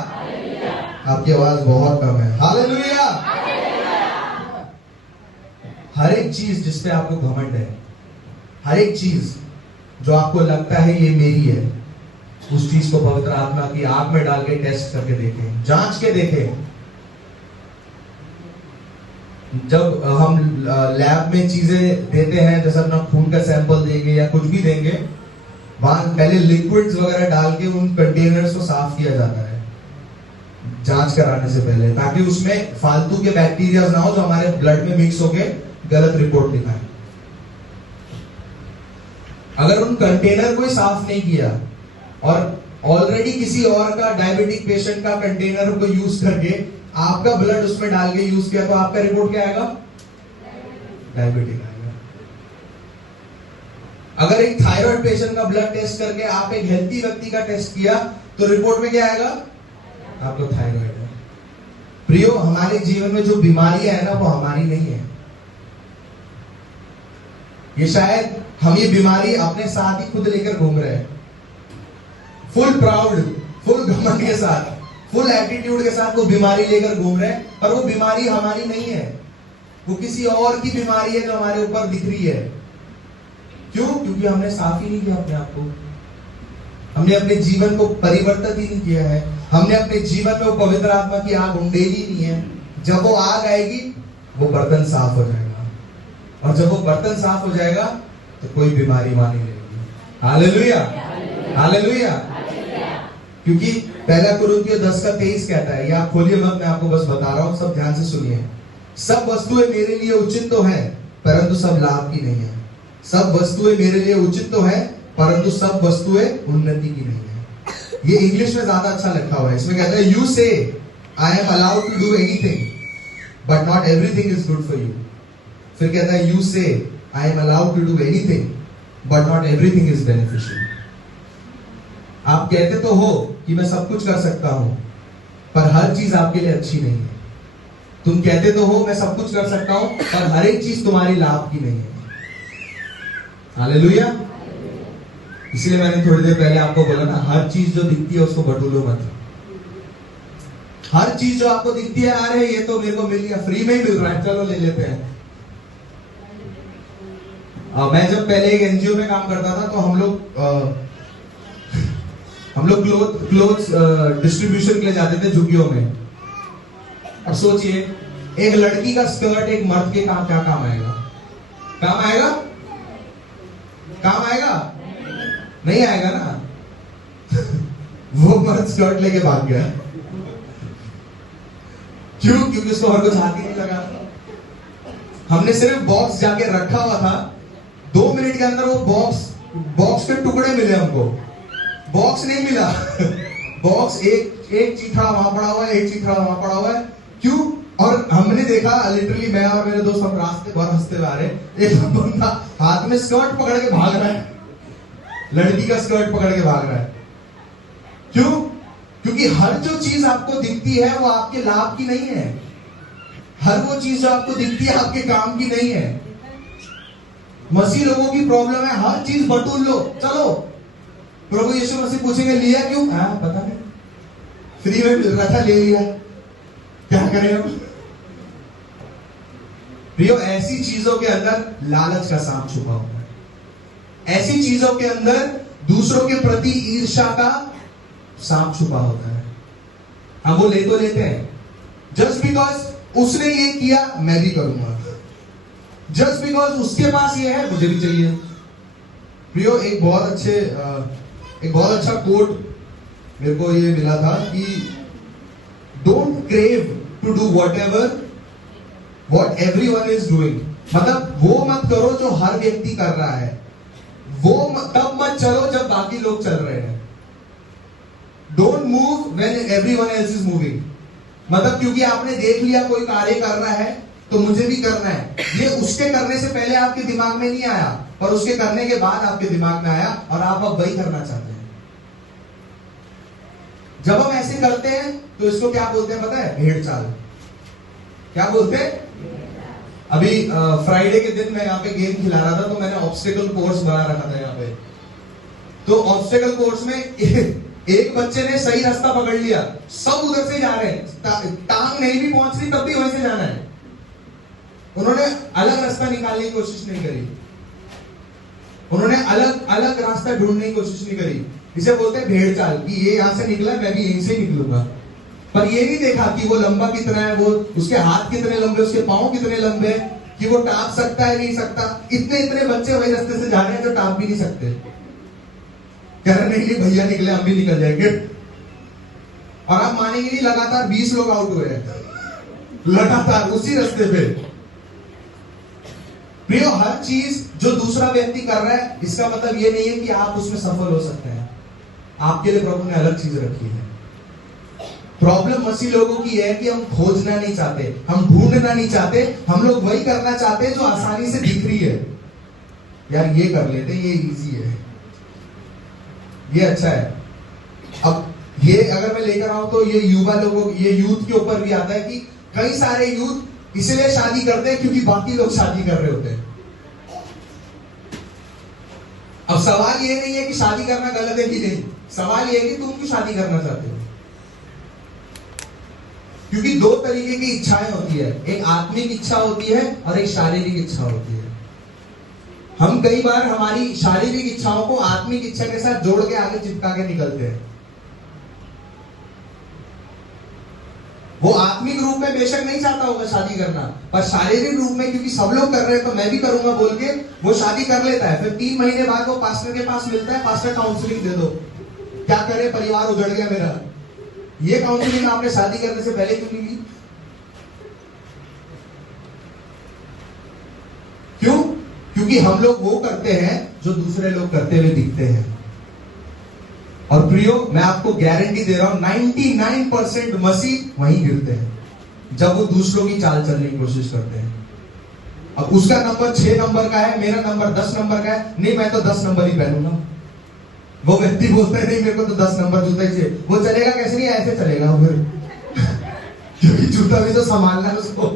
आपकी आवाज बहुत कम है। हालेलुया। हर एक चीज जिसपे आपको घमंड है, हर एक चीज जो आपको लगता है ये मेरी है, उस चीज को पवित्र आत्मा की आग में डाल के टेस्ट करके देखें, जांच के देखें। जब हम लैब में चीजें देते हैं, जैसे अपना खून का सैंपल देंगे या कुछ भी देंगे, वहां पहले लिक्विड्स वगैरह डाल के उन कंटेनर्स को साफ किया जाता है जांच कराने से पहले, ताकि उसमें फालतू के बैक्टीरिया ना हो जो हमारे ब्लड में मिक्स होके गलत रिपोर्ट दिखाए। अगर उन कंटेनर को ही साफ नहीं किया और ऑलरेडी किसी और का डायबिटिक पेशेंट का कंटेनर को यूज करके आपका ब्लड उसमें डाल के यूज किया, तो आपका रिपोर्ट क्या आएगा? डायबिटिक आएगा। अगर एक थायराइड पेशेंट का ब्लड टेस्ट करके आप एक हेल्थी व्यक्ति का टेस्ट किया तो रिपोर्ट में क्या आएगा? आपको थायराइड है। प्रियो, हमारे जीवन में जो बीमारियां है ना, वो हमारी नहीं है। ये शायद हम ये बीमारी अपने साथ ही खुद लेकर घूम रहे हैं, फुल प्राउड, फुल घमंड के साथ, फुल एटीट्यूड के साथ वो बीमारी लेकर घूम रहे हैं, पर वो बीमारी हमारी नहीं है, वो किसी और की बीमारी है जो हमारे ऊपर दिख रही है। क्यों? क्योंकि हमने साफ ही नहीं किया अपने आप को, हमने अपने जीवन को परिवर्तित ही नहीं किया है, हमने अपने जीवन में वो पवित्र आत्मा की आग उंडेली नहीं है। जब वो आग आएगी वो बर्तन साफ हो जाएगा, और जब वो बर्तन साफ हो जाएगा तो कोई बीमारी वहां नहीं रहेगी। Hallelujah, hallelujah. क्योंकि पहला कुरिन्थियों 10:23 कहता है, या खोलिए मत, मैं आपको बस बता रहा हूं, सब ध्यान से सुनिए। सब वस्तुएं मेरे लिए उचित तो है, परंतु सब लाभ की नहीं है। सब वस्तुएं मेरे लिए उचित तो है, परंतु सब वस्तुएं उन्नति की नहीं है। ये इंग्लिश में ज्यादा अच्छा लिखा हुआ है। इसमें कहता है, you say I am allowed to do anything but not everything is good for you. फिर कहता है, you say I am allowed to do anything but not everything is beneficial. आप कहते तो हो कि मैं सब कुछ कर सकता हूं, पर हर चीज आपके लिए अच्छी नहीं है। तुम कहते तो हो मैं सब कुछ कर सकता हूं, पर हर एक चीज तुम्हारी लाभ की नहीं है। हालेलुया। इसलिए मैंने थोड़ी देर पहले आपको बोला ना, हर चीज जो दिखती है उसको बटूलो मत। हर चीज जो आपको दिखती है, अरे ये तो मेरे को मिल गया, फ्री में ही मिल रहा है, चलो ले लेते हैं। मैं जब पहले एक एनजीओ में काम करता था तो हम लोग क्लोथ्स डिस्ट्रीब्यूशन के लिए जाते थे झुग्गियों में। और सोचिए, एक लड़की का स्कर्ट एक मर्द के काम क्या काम आएगा? काम आएगा? काम आएगा? नहीं आएगा ना। वो मर्द स्कर्ट लेके भाग गया। क्यों? क्योंकि उसको और कुछ हाथ ही नहीं लगा। हमने सिर्फ बॉक्स जाके रखा हुआ था, 2 मिनट के अंदर वो बॉक्स के टुकड़े मिले हमको, बॉक्स नहीं मिला। बॉक्स एक चीथड़ा वहां पड़ा हुआ है, एक चीथड़ा वहां पड़ा हुआ है। क्यों? और हमने देखा, लिटरली मैं और मेरे दोस्त हम रास्ते पर हंसते हुए आ रहे, एक बंदा हाथ में स्कर्ट पकड़ के भाग रहा है, लड़की का स्कर्ट पकड़ के भाग रहा है। क्यों? क्योंकि हर जो चीज आपको दिखती है वो आपके लाभ की नहीं है। हर वो चीज जो आपको दिखती है आपके काम की नहीं है। मसीह लोगों की प्रॉब्लम है, हर चीज बटूल लो, चलो। प्रभु यीशु मसीह पूछेंगे लिया क्यों? पता नहीं, फ्री में मिल रहा था, ले लिया, क्या करें हम? प्रियो, ऐसी चीजों के अंदर लालच का सांप छुपा हुआ है। ऐसी चीजों के अंदर दूसरों के प्रति ईर्ष्या का सांप छुपा होता है। हम वो ले तो लेते हैं, जस्ट बिकॉज उसने ये किया मैं भी करूंगा, जस्ट बिकॉज उसके पास ये है मुझे भी चाहिए। प्रियो, एक बहुत अच्छा कोट मेरे को ये मिला था कि don't crave to do what everyone is doing. मतलब वो मत करो जो हर व्यक्ति कर रहा है, तब मत चलो जब बाकी लोग चल रहे हैं। Don't move when everyone else is moving. मतलब क्योंकि आपने देख लिया कोई कार्य कर रहा है तो मुझे भी करना है, ये उसके करने से पहले आपके दिमाग में नहीं आया। पर उसके करने के बाद आपके दिमाग में आया और आप अब वही करना चाहते हैं। जब हम ऐसे करते हैं तो इसको क्या बोलते हैं पता है? भेड़ चाल। क्या बोलते हैं? अभी फ्राइडे के दिन मैं यहाँ पे गेम खिला रहा था, तो मैंने ऑब्स्टिकल कोर्स बना रखा था यहाँ पे। तो ऑब्स्टिकल कोर्स में एक बच्चे ने सही रास्ता पकड़ लिया, सब उधर से जा रहे हैं, टांग नहीं भी पहुंच रही तब भी वहीं से जाना है। उन्होंने अलग रास्ता निकालने की कोशिश नहीं करी, उन्होंने अलग अलग रास्ता ढूंढने की कोशिश नहीं करी। इसे बोलते हैं भेड़ चाल, कि ये यहां से निकला, मैं भी यहीं से निकलूंगा। पर ये नहीं देखा कि वो लंबा कितना है, वो उसके हाथ कितने लंबे, उसके पांव कितने लंबे, कि वो टाप सकता है नहीं सकता। इतने बच्चे वही रास्ते से जा रहे हैं जो टाप भी नहीं सकते। कह रहे नहीं भैया निकले, हम भी निकल जाएंगे। और आप मानेंगे नहीं, लगातार 20 लोग आउट हुए हैं, लगातार उसी रास्ते पे। प्रियो, हर चीज जो दूसरा व्यक्ति कर रहा है, इसका मतलब ये नहीं है कि आप उसमें सफल हो सकते हैं। आपके लिए प्रभु ने अलग चीज रखी है। प्रॉब्लम मसीह लोगों की है कि हम खोजना नहीं चाहते, हम ढूंढना नहीं चाहते, हम लोग वही करना चाहते हैं जो आसानी से दिख रही है। यार ये कर लेते, ये इजी है, ये अच्छा है। अब ये अगर मैं लेकर आऊं तो ये युवा लोगों, ये यूथ के ऊपर भी आता है कि कई सारे यूथ इसलिए शादी करते हैं क्योंकि बाकी लोग शादी कर रहे होते हैं। अब सवाल ये नहीं है कि शादी करना गलत है कि नहीं, सवाल ये है कि तुम क्यों शादी करना चाहते हो। क्योंकि दो तरीके की इच्छाएं होती है, एक आत्मिक इच्छा होती है और एक शारीरिक इच्छा होती है। हम कई बार हमारी शारीरिक इच्छाओं को आत्मिक इच्छा के साथ जोड़ के आगे चिपका के निकलते हैं। वो आत्मिक रूप में बेशक नहीं चाहता होगा शादी करना, पर शारीरिक रूप में क्योंकि सब लोग कर रहे हैं तो मैं भी करूंगा बोल के वो शादी कर लेता है। फिर 3 महीने बाद वो पास्टर के पास मिलता है, पास्टर काउंसलिंग दे दो, क्या करे, परिवार उजड़ गया मेरा। ये काउंसलिंग आपने शादी करने से पहले क्यों नहीं ली? क्यों? क्योंकि हम लोग वो करते हैं जो दूसरे लोग करते हुए दिखते हैं। और प्रियो, मैं आपको गारंटी दे रहा हूं 99% मसीह वहीं गिरते हैं जब वो दूसरों की चाल चलने की कोशिश करते हैं। अब उसका नंबर 6 नंबर का है, मेरा नंबर 10 नंबर का है, नहीं मैं तो 10 नंबर ही पहनूंगा। वो व्यक्ति बोलता है नहीं मेरे को तो 10 नंबर जूता ही चाहिए। वो चलेगा कैसे? नहीं ऐसे चलेगा फिर क्योंकि जूता भी तो संभालना है उसको।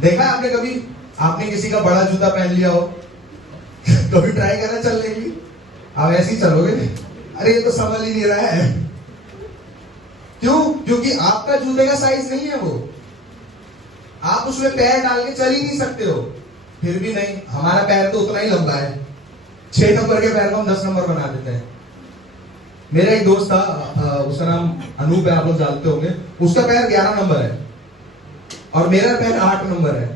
देखा आपने कभी, आपने किसी का बड़ा जूता पहन लिया हो, कभी ट्राई करा चलने की? आप ऐसे ही चलोगे, अरे ये तो संभल ही नहीं रहा है। क्यों? क्योंकि आपका जूते का साइज नहीं है वो, आप उसमें पैर डाल के चल ही नहीं सकते हो। फिर भी नहीं, हमारा पैर तो उतना ही लंबा है, 6 नंबर के पैर को हम 10 नंबर बना देते हैं। मेरा एक दोस्त था, उसका नाम अनूप है, आप लोग जानते होंगे। उसका पैर 11 नंबर है और मेरा पैर 8 नंबर है।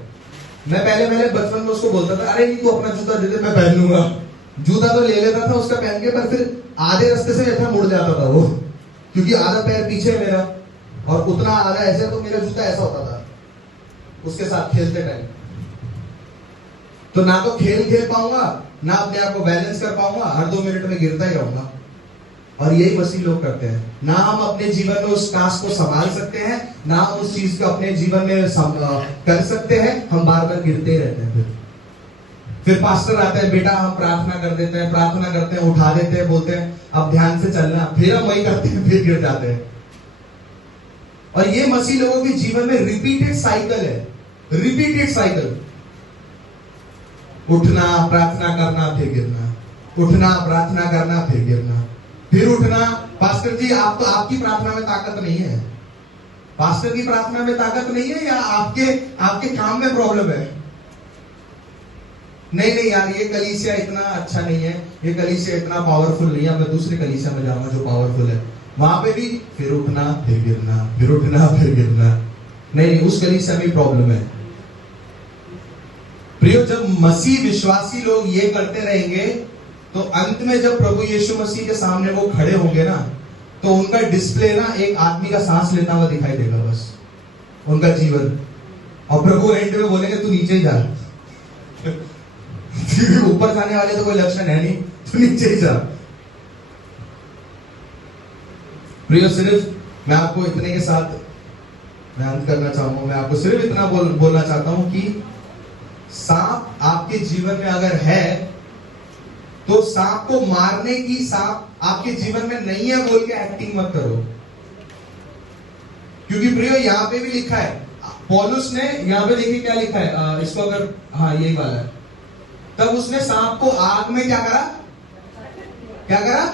मैं पहले बचपन में उसको बोलता था, अरे नहीं तू अपना जूता दे दे, मैं पहन लूंगा। जूता तो ले लेता था उसका पहन के, पर फिर आधे रास्ते से ऐसा मुड़ जाता था वो, क्योंकि आधा पैर पीछे है मेरा और उतना आधा ऐसे, तो मेरा जूता ऐसा होता था उसके साथ खेलते टाइम। तो ना तो खेल पाऊंगा, ना अपने आप को बैलेंस कर पाऊंगा, हर 2 मिनट में गिरता ही रहूंगा। और यही मसीह लोग करते हैं। ना हम अपने जीवन में उस टास्क को संभाल सकते हैं, ना हम उस चीज को अपने जीवन में कर सकते हैं, हम बार बार गिरते ही रहते हैं। फिर पास्टर आते हैं, बेटा हम प्रार्थना कर देते हैं, प्रार्थना करते हैं, उठा देते हैं, बोलते हैं अब ध्यान से चलना, फिर हम वही करते हैं, फिर गिर जाते हैं। और ये मसीह लोगों के जीवन में रिपीटेड साइकिल है, रिपीटेड साइकिल। उठना, प्रार्थना करना, फिर गिरना, उठना, प्रार्थना करना, फिर गिरना, फिर उठना। पास्टर जी आप तो, आपकी प्रार्थना में ताकत नहीं है। पास्टर की प्रार्थना में ताकत नहीं है या आपके काम में प्रॉब्लम है? नहीं यार, ये कलीसिया इतना अच्छा नहीं है, ये कलीसिया इतना पावरफुल नहीं है, मैं दूसरे कलीसिया में जाऊंगा जो पावरफुल है। वहां पे भी फिर उठना, फिर गिरना, फिर उठना, फिर गिरना। नहीं, उस कलीसिया में प्रॉब्लम है। प्रियो, जब मसीह विश्वासी लोग ये करते रहेंगे तो अंत में जब प्रभु यीशु मसीह के सामने वो खड़े होंगे ना, तो उनका डिस्प्ले ना एक आदमी का सांस लेता हुआ दिखाई देगा, बस उनका जीवन। और प्रभु एंड में बोलेंगे तू नीचे ही जा ऊपर जाने वाले तो कोई लक्षण है नहीं, तू नीचे ही जा। प्रियो, सिर्फ मैं आपको इतने के साथ मैं अंत करना चाहूंगा, मैं आपको सिर्फ इतना बोलना चाहता हूं कि सांप आपके जीवन में अगर है तो सांप को मारने की, सांप आपके जीवन में नहीं है बोल के एक्टिंग मत करो। क्योंकि प्रियो यहां पे भी लिखा है, पौलुस ने यहां पे देखिए क्या लिखा है, इसको अगर, हाँ यही वाला है, तब उसने सांप को आग में क्या करा, क्या करा,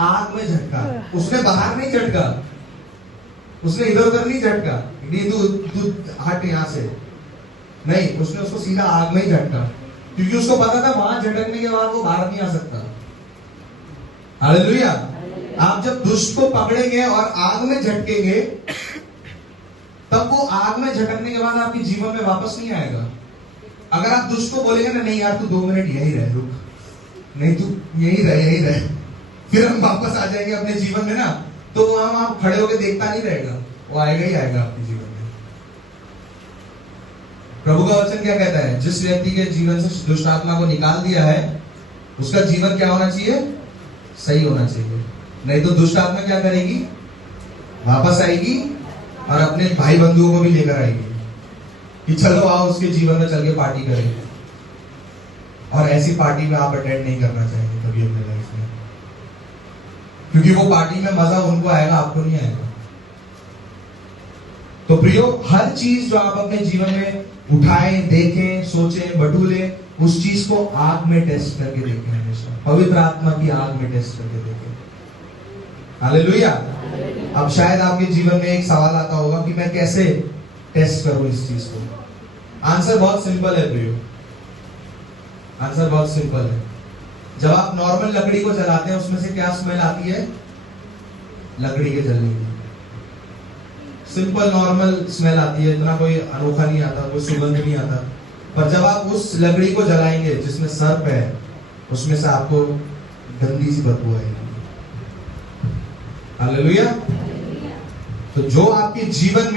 आग में झटका। उसने बाहर नहीं झटका, उसने इधर उधर नहीं झटका, नहीं तू हट यहां से, नहीं, उसने उसको सीधा आग में ही झटका, क्योंकि उसको पता था वहां झटकने के बाद वो बाहर नहीं आ सकता। हालेलुया। आप जब दुष्ट को पकड़ेंगे और आग में झटकेंगे, तब वो आग में झटकने के बाद आपके जीवन में वापस नहीं आएगा। अगर आप दुष्ट को बोलेंगे ना, नहीं यार तू 2 मिनट यही रह, रुक, नहीं तू यही रह, फिर हम वापस आ जाएंगे अपने जीवन में ना, तो वहां आप खड़े होकर देखता नहीं रहेगा, वो आएगा ही आएगा आपके जीवन में। प्रभु का वचन क्या कहता है, जिस व्यक्ति के जीवन से दुष्ट आत्मा को निकाल दिया है, उसका जीवन क्या होना चाहिए, सही होना चाहिए। नहीं तो दुष्ट आत्मा क्या करेगी, वापस आएगी और अपने भाई बंधुओं को भी लेकर आएगी कि चलो आओ उसके जीवन में चल के पार्टी करेंगे। और ऐसी पार्टी में आप अटेंड नहीं करना चाहेंगे कभी अपने लाइफ में, क्योंकि वो पार्टी में मजा उनको आएगा, आपको नहीं आएगा। तो प्रियो, हर चीज जो आप अपने जीवन में उठाएं, देखें, सोचें, बटूलें, उस चीज को आग में टेस्ट करके देखें, हमेशा पवित्र आत्मा की आग में टेस्ट करके देखें। हालेलुया। अब शायद आपके जीवन में एक सवाल आता होगा कि मैं कैसे टेस्ट करूं इस चीज को। आंसर बहुत सिंपल है प्रियो, आंसर बहुत सिंपल है। जब आप नॉर्मल लकड़ी को जलाते हैं, उसमें से क्या स्मेल आती है, लकड़ी के जलने की सिंपल नॉर्मल स्मेल आती है, इतना कोई अनोखा नहीं आता, कोई सुगंध नहीं आता। पर जब आप उस लकड़ी को जलाएंगे जिसमें सर्प है, उसमें से आपको गंदी सी बदबू आएगी। हालेलुया। तो जो आपके जीवन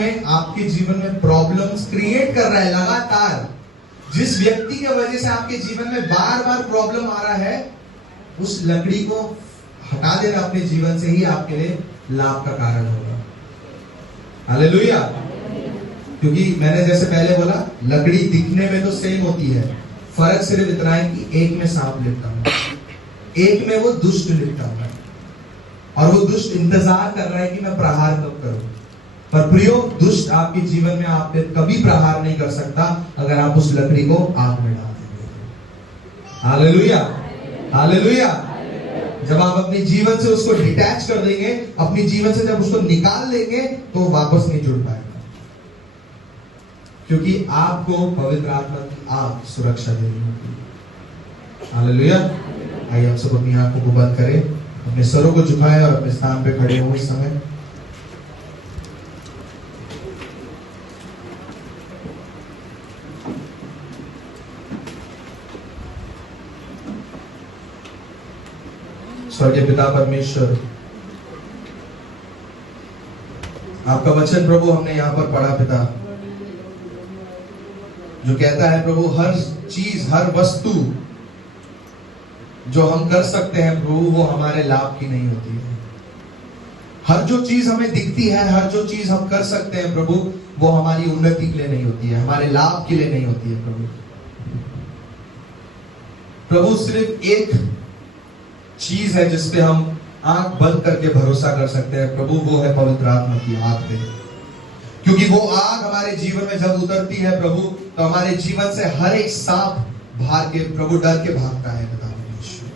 में प्रॉब्लम्स क्रिएट कर रहा है लगातार, जिस व्यक्ति की वजह से आपके जीवन में बार बार प्रॉब्लम आ रहा है, उस लकड़ी को हटा देना अपने जीवन से ही आपके लिए लाभ का कारण होगा। हालेलुया। क्योंकि मैंने जैसे पहले बोला, लकड़ी दिखने में तो सेम होती है, फर्क सिर्फ इतना है कि एक में सांप लिपटा हुआ, एक में वो दुष्ट लिपटा हुआ है, और वो दुष्ट इंतजार कर रहा है कि मैं प्रहार कब करूं। पर प्रियो, दुष्ट आपके जीवन में आप पे कभी प्रहार नहीं कर सकता अगर आप उस लकड़ी को आग में डाल देंगे। Hallelujah, hallelujah. जब आप अपने जीवन से उसको डिटैच कर देंगे, अपने जीवन से जब उसको निकाल देंगे, तो वापस नहीं जुड़ पाएगा, क्योंकि आपको पवित्र आत्मा की आग सुरक्षा देनी होगी। हालेलुया। आइए हम सब अपनी आंखों को बंद करें, अपने सरों को झुकाएं और अपने स्थान पे खड़े हो इस समय। स्वर्गीय पिता परमेश्वर, आपका वचन प्रभु हमने यहाँ पर पढ़ा पिता, जो कहता है प्रभु, हर चीज, हर वस्तु जो हम कर सकते हैं प्रभु, वो हमारे लाभ की नहीं होती है। हर जो चीज हमें दिखती है, हर जो चीज हम कर सकते हैं प्रभु, वो हमारी उन्नति के लिए नहीं होती है, हमारे लाभ के लिए नहीं होती है प्रभु। प्रभु, सिर्फ एक चीज है जिसपे हम आंख बंद करके भरोसा कर सकते हैं प्रभु, वो है पवित्र आत्मा की आग पे। क्योंकि वो आग हमारे जीवन में जब उतरती है प्रभु, तो हमारे जीवन से हर एक सांप भाग के प्रभु डर के भागता है पिता परमेश्वर।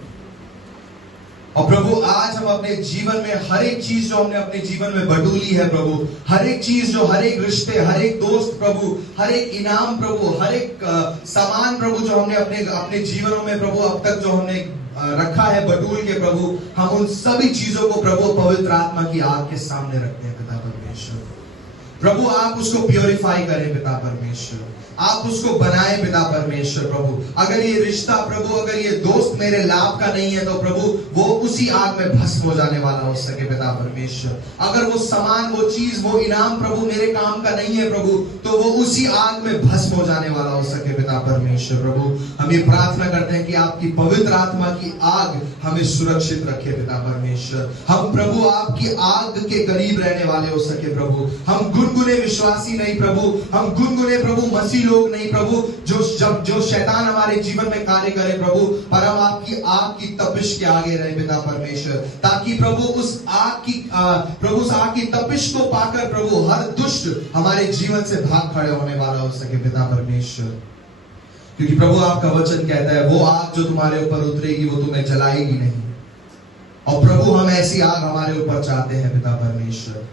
और प्रभु, आज हम अपने जीवन में हर एक चीज जो हमने अपने जीवन में बटोली है प्रभु, हर एक चीज जो, हर एक रिश्ते, हर एक दोस्त प्रभु, हर एक इनाम प्रभु, हर एक सामान प्रभु, जो हमने अपने जीवनों में प्रभु अब तक जो हमने रखा है बटूल के प्रभु, हम उन सभी चीजों को प्रभु पवित्र आत्मा की आग के सामने रखते हैं पिता परमेश्वर। प्रभु, आप उसको प्योरीफाई करें पिता परमेश्वर। आप उसको बनाए पिता परमेश्वर प्रभु। अगर ये रिश्ता प्रभु, अगर ये दोस्त मेरे लाभ का नहीं है तो प्रभु वो उसी आग में भस्म हो जाने वाला हो सके पिता परमेश्वर। अगर वो सामान, वो चीज, वो इनाम प्रभु मेरे काम का नहीं है प्रभु, तो वो उसी आग में भस्म हो जाने वाला हो सके पिता परमेश्वर प्रभु। हम ये प्रार्थना करते हैं कि आपकी पवित्र आत्मा की आग हमें सुरक्षित रखे पिता परमेश्वर। हम प्रभु आपकी आग के करीब रहने वाले हो सके प्रभु। हम गुनगुने विश्वासी नहीं प्रभु, हम गुनगुने प्रभु मसीह लोग नहीं प्रभु, जो शैतान हमारे जीवन में कार्य करे प्रभु, पर हम आपकी आग की तपिश के आगे रहे पिता परमेश्वर, ताकि प्रभु उस आग की तपिश को पाकर प्रभु हर दुष्ट हमारे जीवन से भाग खड़े होने वाला हो सके पिता परमेश्वर। क्योंकि प्रभु आपका वचन कहता है वो आग जो तुम्हारे ऊपर उतरेगी वो तुम्हें जलाएगी नहीं। और प्रभु हम ऐसी आग हमारे ऊपर चाहते हैं पिता परमेश्वर।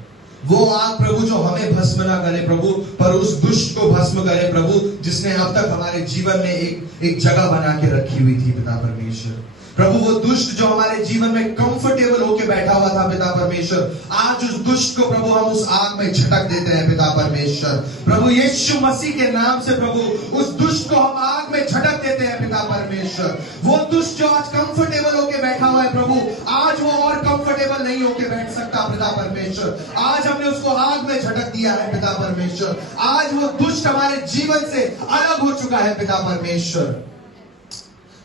वो आग प्रभु जो हमें भस्म ना करे प्रभु, पर उस दुष्ट को भस्म करे प्रभु, जिसने अब तक हमारे जीवन में एक जगह बना के रखी हुई थी पिता परमेश्वर। प्रभु वो दुष्ट जो हमारे जीवन में कंफर्टेबल होके बैठा हुआ था पिता परमेश्वर, आज उस दुष्ट को प्रभु हम उस आग में झटक देते हैं पिता परमेश्वर। प्रभु यीशु मसीह के नाम से प्रभु उस दुष्ट को हम आग में झटक देते हैं पिता परमेश्वर। वो दुष्ट जो आज कंफर्टेबल होके बैठा हुआ है प्रभु, आज वो और कंफर्टेबल नहीं होके बैठ सकता पिता परमेश्वर। आज हमने उसको आग में झटक दिया है पिता परमेश्वर। आज वो दुष्ट हमारे जीवन से अलग हो चुका है पिता परमेश्वर।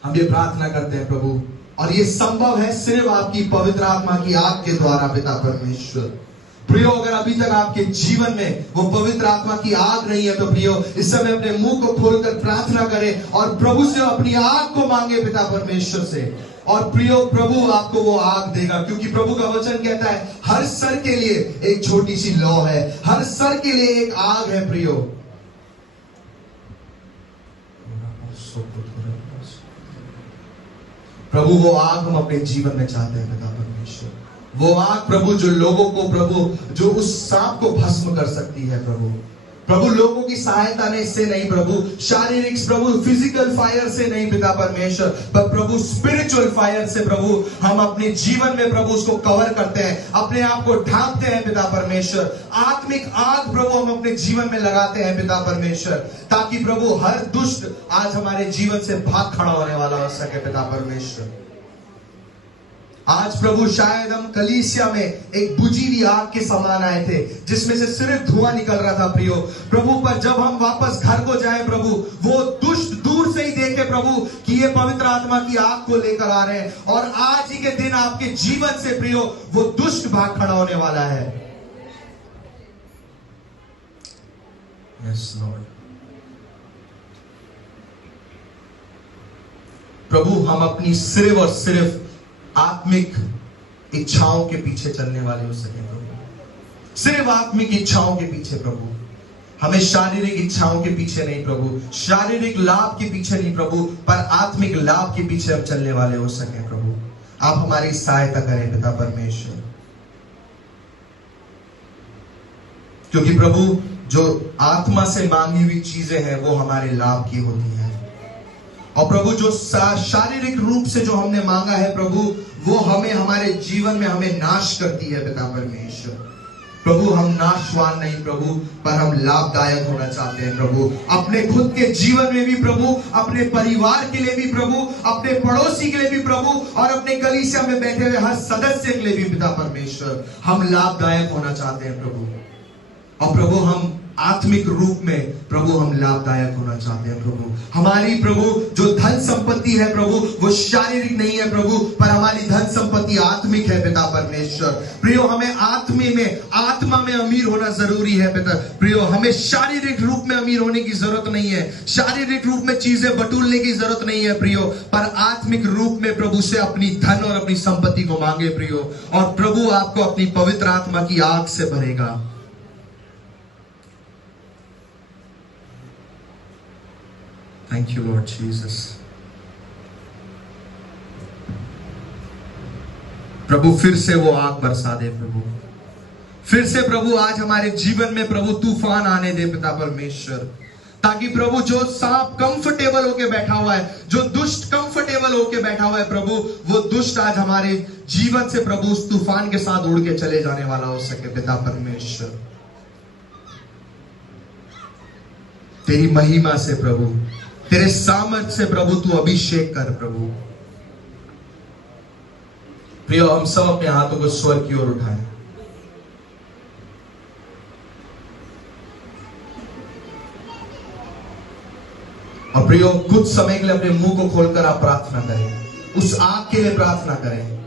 हम ये प्रार्थना करते हैं प्रभु, और ये संभव है सिर्फ आपकी पवित्र आत्मा की आग के द्वारा पिता परमेश्वर। प्रियो, अगर अभी तक आपके जीवन में वो पवित्र आत्मा की आग नहीं है तो प्रियो इस समय अपने मुंह को खोलकर प्रार्थना करें और प्रभु से अपनी आग को मांगे पिता परमेश्वर से। और प्रियो प्रभु आपको वो आग देगा, क्योंकि प्रभु का वचन कहता है हर सर के लिए एक छोटी सी लौ है, हर सर के लिए एक आग है प्रियो। प्रभु वो आग हम अपने जीवन में चाहते हैं पिता परमेश्वर। वो आग प्रभु जो लोगों को प्रभु जो उस सांप को भस्म कर सकती है प्रभु। प्रभु लोगों की सहायता ने से नहीं प्रभु, शारीरिक प्रभु फिजिकल फायर से नहीं पिता परमेश्वर, पर प्रभु स्पिरिचुअल फायर से प्रभु हम अपने जीवन में प्रभु उसको कवर करते हैं, अपने आप को ढांकते हैं पिता परमेश्वर। आत्मिक आग प्रभु हम अपने जीवन में लगाते हैं पिता परमेश्वर, ताकि प्रभु हर दुष्ट आज हमारे जीवन से भाग खड़ा होने वाला हो सके पिता परमेश्वर। आज प्रभु शायद हम कलीसिया में एक बुझी हुई आग के समान आए थे, जिसमें से सिर्फ धुआं निकल रहा था प्रियो प्रभु, पर जब हम वापस घर को जाए प्रभु, वो दुष्ट दूर से ही देखे प्रभु कि ये पवित्र आत्मा की आग को लेकर आ रहे हैं, और आज ही के दिन आपके जीवन से प्रियो वो दुष्ट भाग खड़ा होने वाला है। Yes Lord. प्रभु हम अपनी सिर्फ और सिर्फ आत्मिक इच्छाओं के पीछे चलने वाले हो सके प्रभु, सिर्फ आत्मिक इच्छाओं के पीछे प्रभु, हमें शारीरिक इच्छाओं के पीछे नहीं प्रभु, शारीरिक लाभ के पीछे नहीं प्रभु, पर आत्मिक लाभ के पीछे हम चलने वाले हो सके प्रभु। आप हमारी सहायता करें पिता परमेश्वर, क्योंकि प्रभु जो आत्मा से मांगी हुई चीजें हैं वो हमारे लाभ की होती है, और प्रभु जो शारीरिक रूप से जो हमने मांगा है प्रभु वो हमें हमारे जीवन में हमें नाश करती है पिता परमेश्वर। प्रभु हम नाशवान नहीं प्रभु, पर हम लाभदायक होना चाहते हैं प्रभु, अपने खुद के जीवन में भी प्रभु, अपने परिवार के लिए भी प्रभु, अपने पड़ोसी के लिए भी प्रभु, और अपने कलीसिया में बैठे हुए हर सदस्य के लिए भी पिता परमेश्वर हम लाभदायक होना चाहते हैं प्रभु। और प्रभु हम आत्मिक रूप में प्रभु हम लाभदायक होना चाहते हैं प्रभु। हमारी प्रभु जो धन संपत्ति है प्रभु वो शारीरिक नहीं है प्रभु, पर हमारी धन संपत्ति आत्मिक है पिता परमेश्वर। प्रियो हमें आत्मा में अमीर होना जरूरी है पिता। प्रियो हमें शारीरिक रूप में अमीर होने की जरूरत नहीं है, शारीरिक रूप में चीजें बटूरने की जरूरत नहीं है प्रियो, पर आत्मिक रूप में प्रभु से अपनी धन और अपनी संपत्ति को मांगे प्रियो, और प्रभु आपको अपनी पवित्र आत्मा की आग से भरेगा। Thank you, Lord Jesus. प्रभु फिर से वो आग बरसा दे प्रभु, फिर से प्रभु आज हमारे जीवन में प्रभु तूफान आने दे पिता परमेश्वर, ताकि प्रभु जो सांप कंफर्टेबल होके बैठा हुआ है, जो दुष्ट कंफर्टेबल होके बैठा हुआ है प्रभु, वो दुष्ट आज हमारे जीवन से प्रभु उस तूफान के साथ उड़ के चले जाने वाला हो सके पिता परमेश्वर। तेरी महिमा से प्रभु, तेरे सामर्थ से प्रभु तू अभिषेक कर प्रभु। प्रियो, हम सब अपने हाथों को स्वर्ग की ओर उठाएं। और प्रियो, कुछ समय के लिए अपने मुंह को खोलकर आप प्रार्थना करें, उस आग के लिए प्रार्थना करें।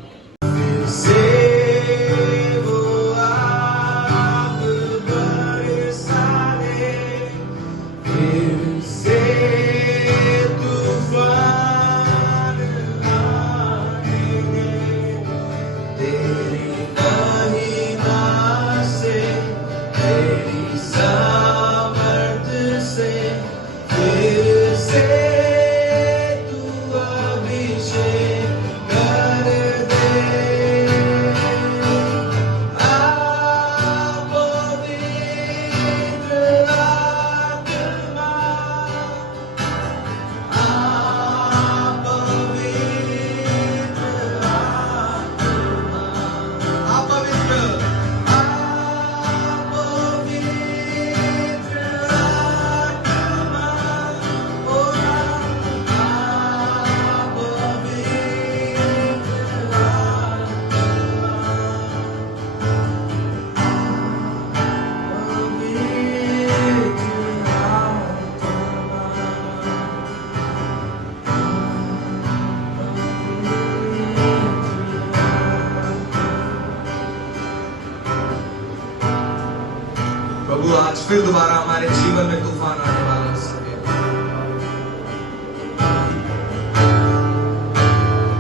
प्रभु, आज फिर दोबारा हमारे जीवन में तूफान आने वाला है।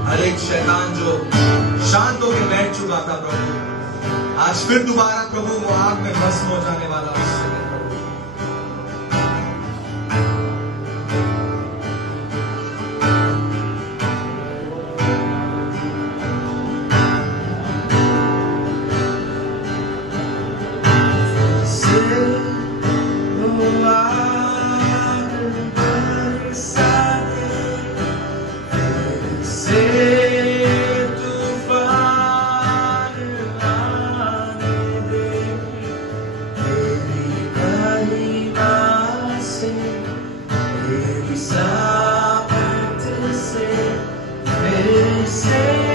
हर एक शैतान जो शांत होकर बैठ चुका था प्रभु, आज फिर दोबारा प्रभु वो आग में भस्म हो जाने वाला है। Say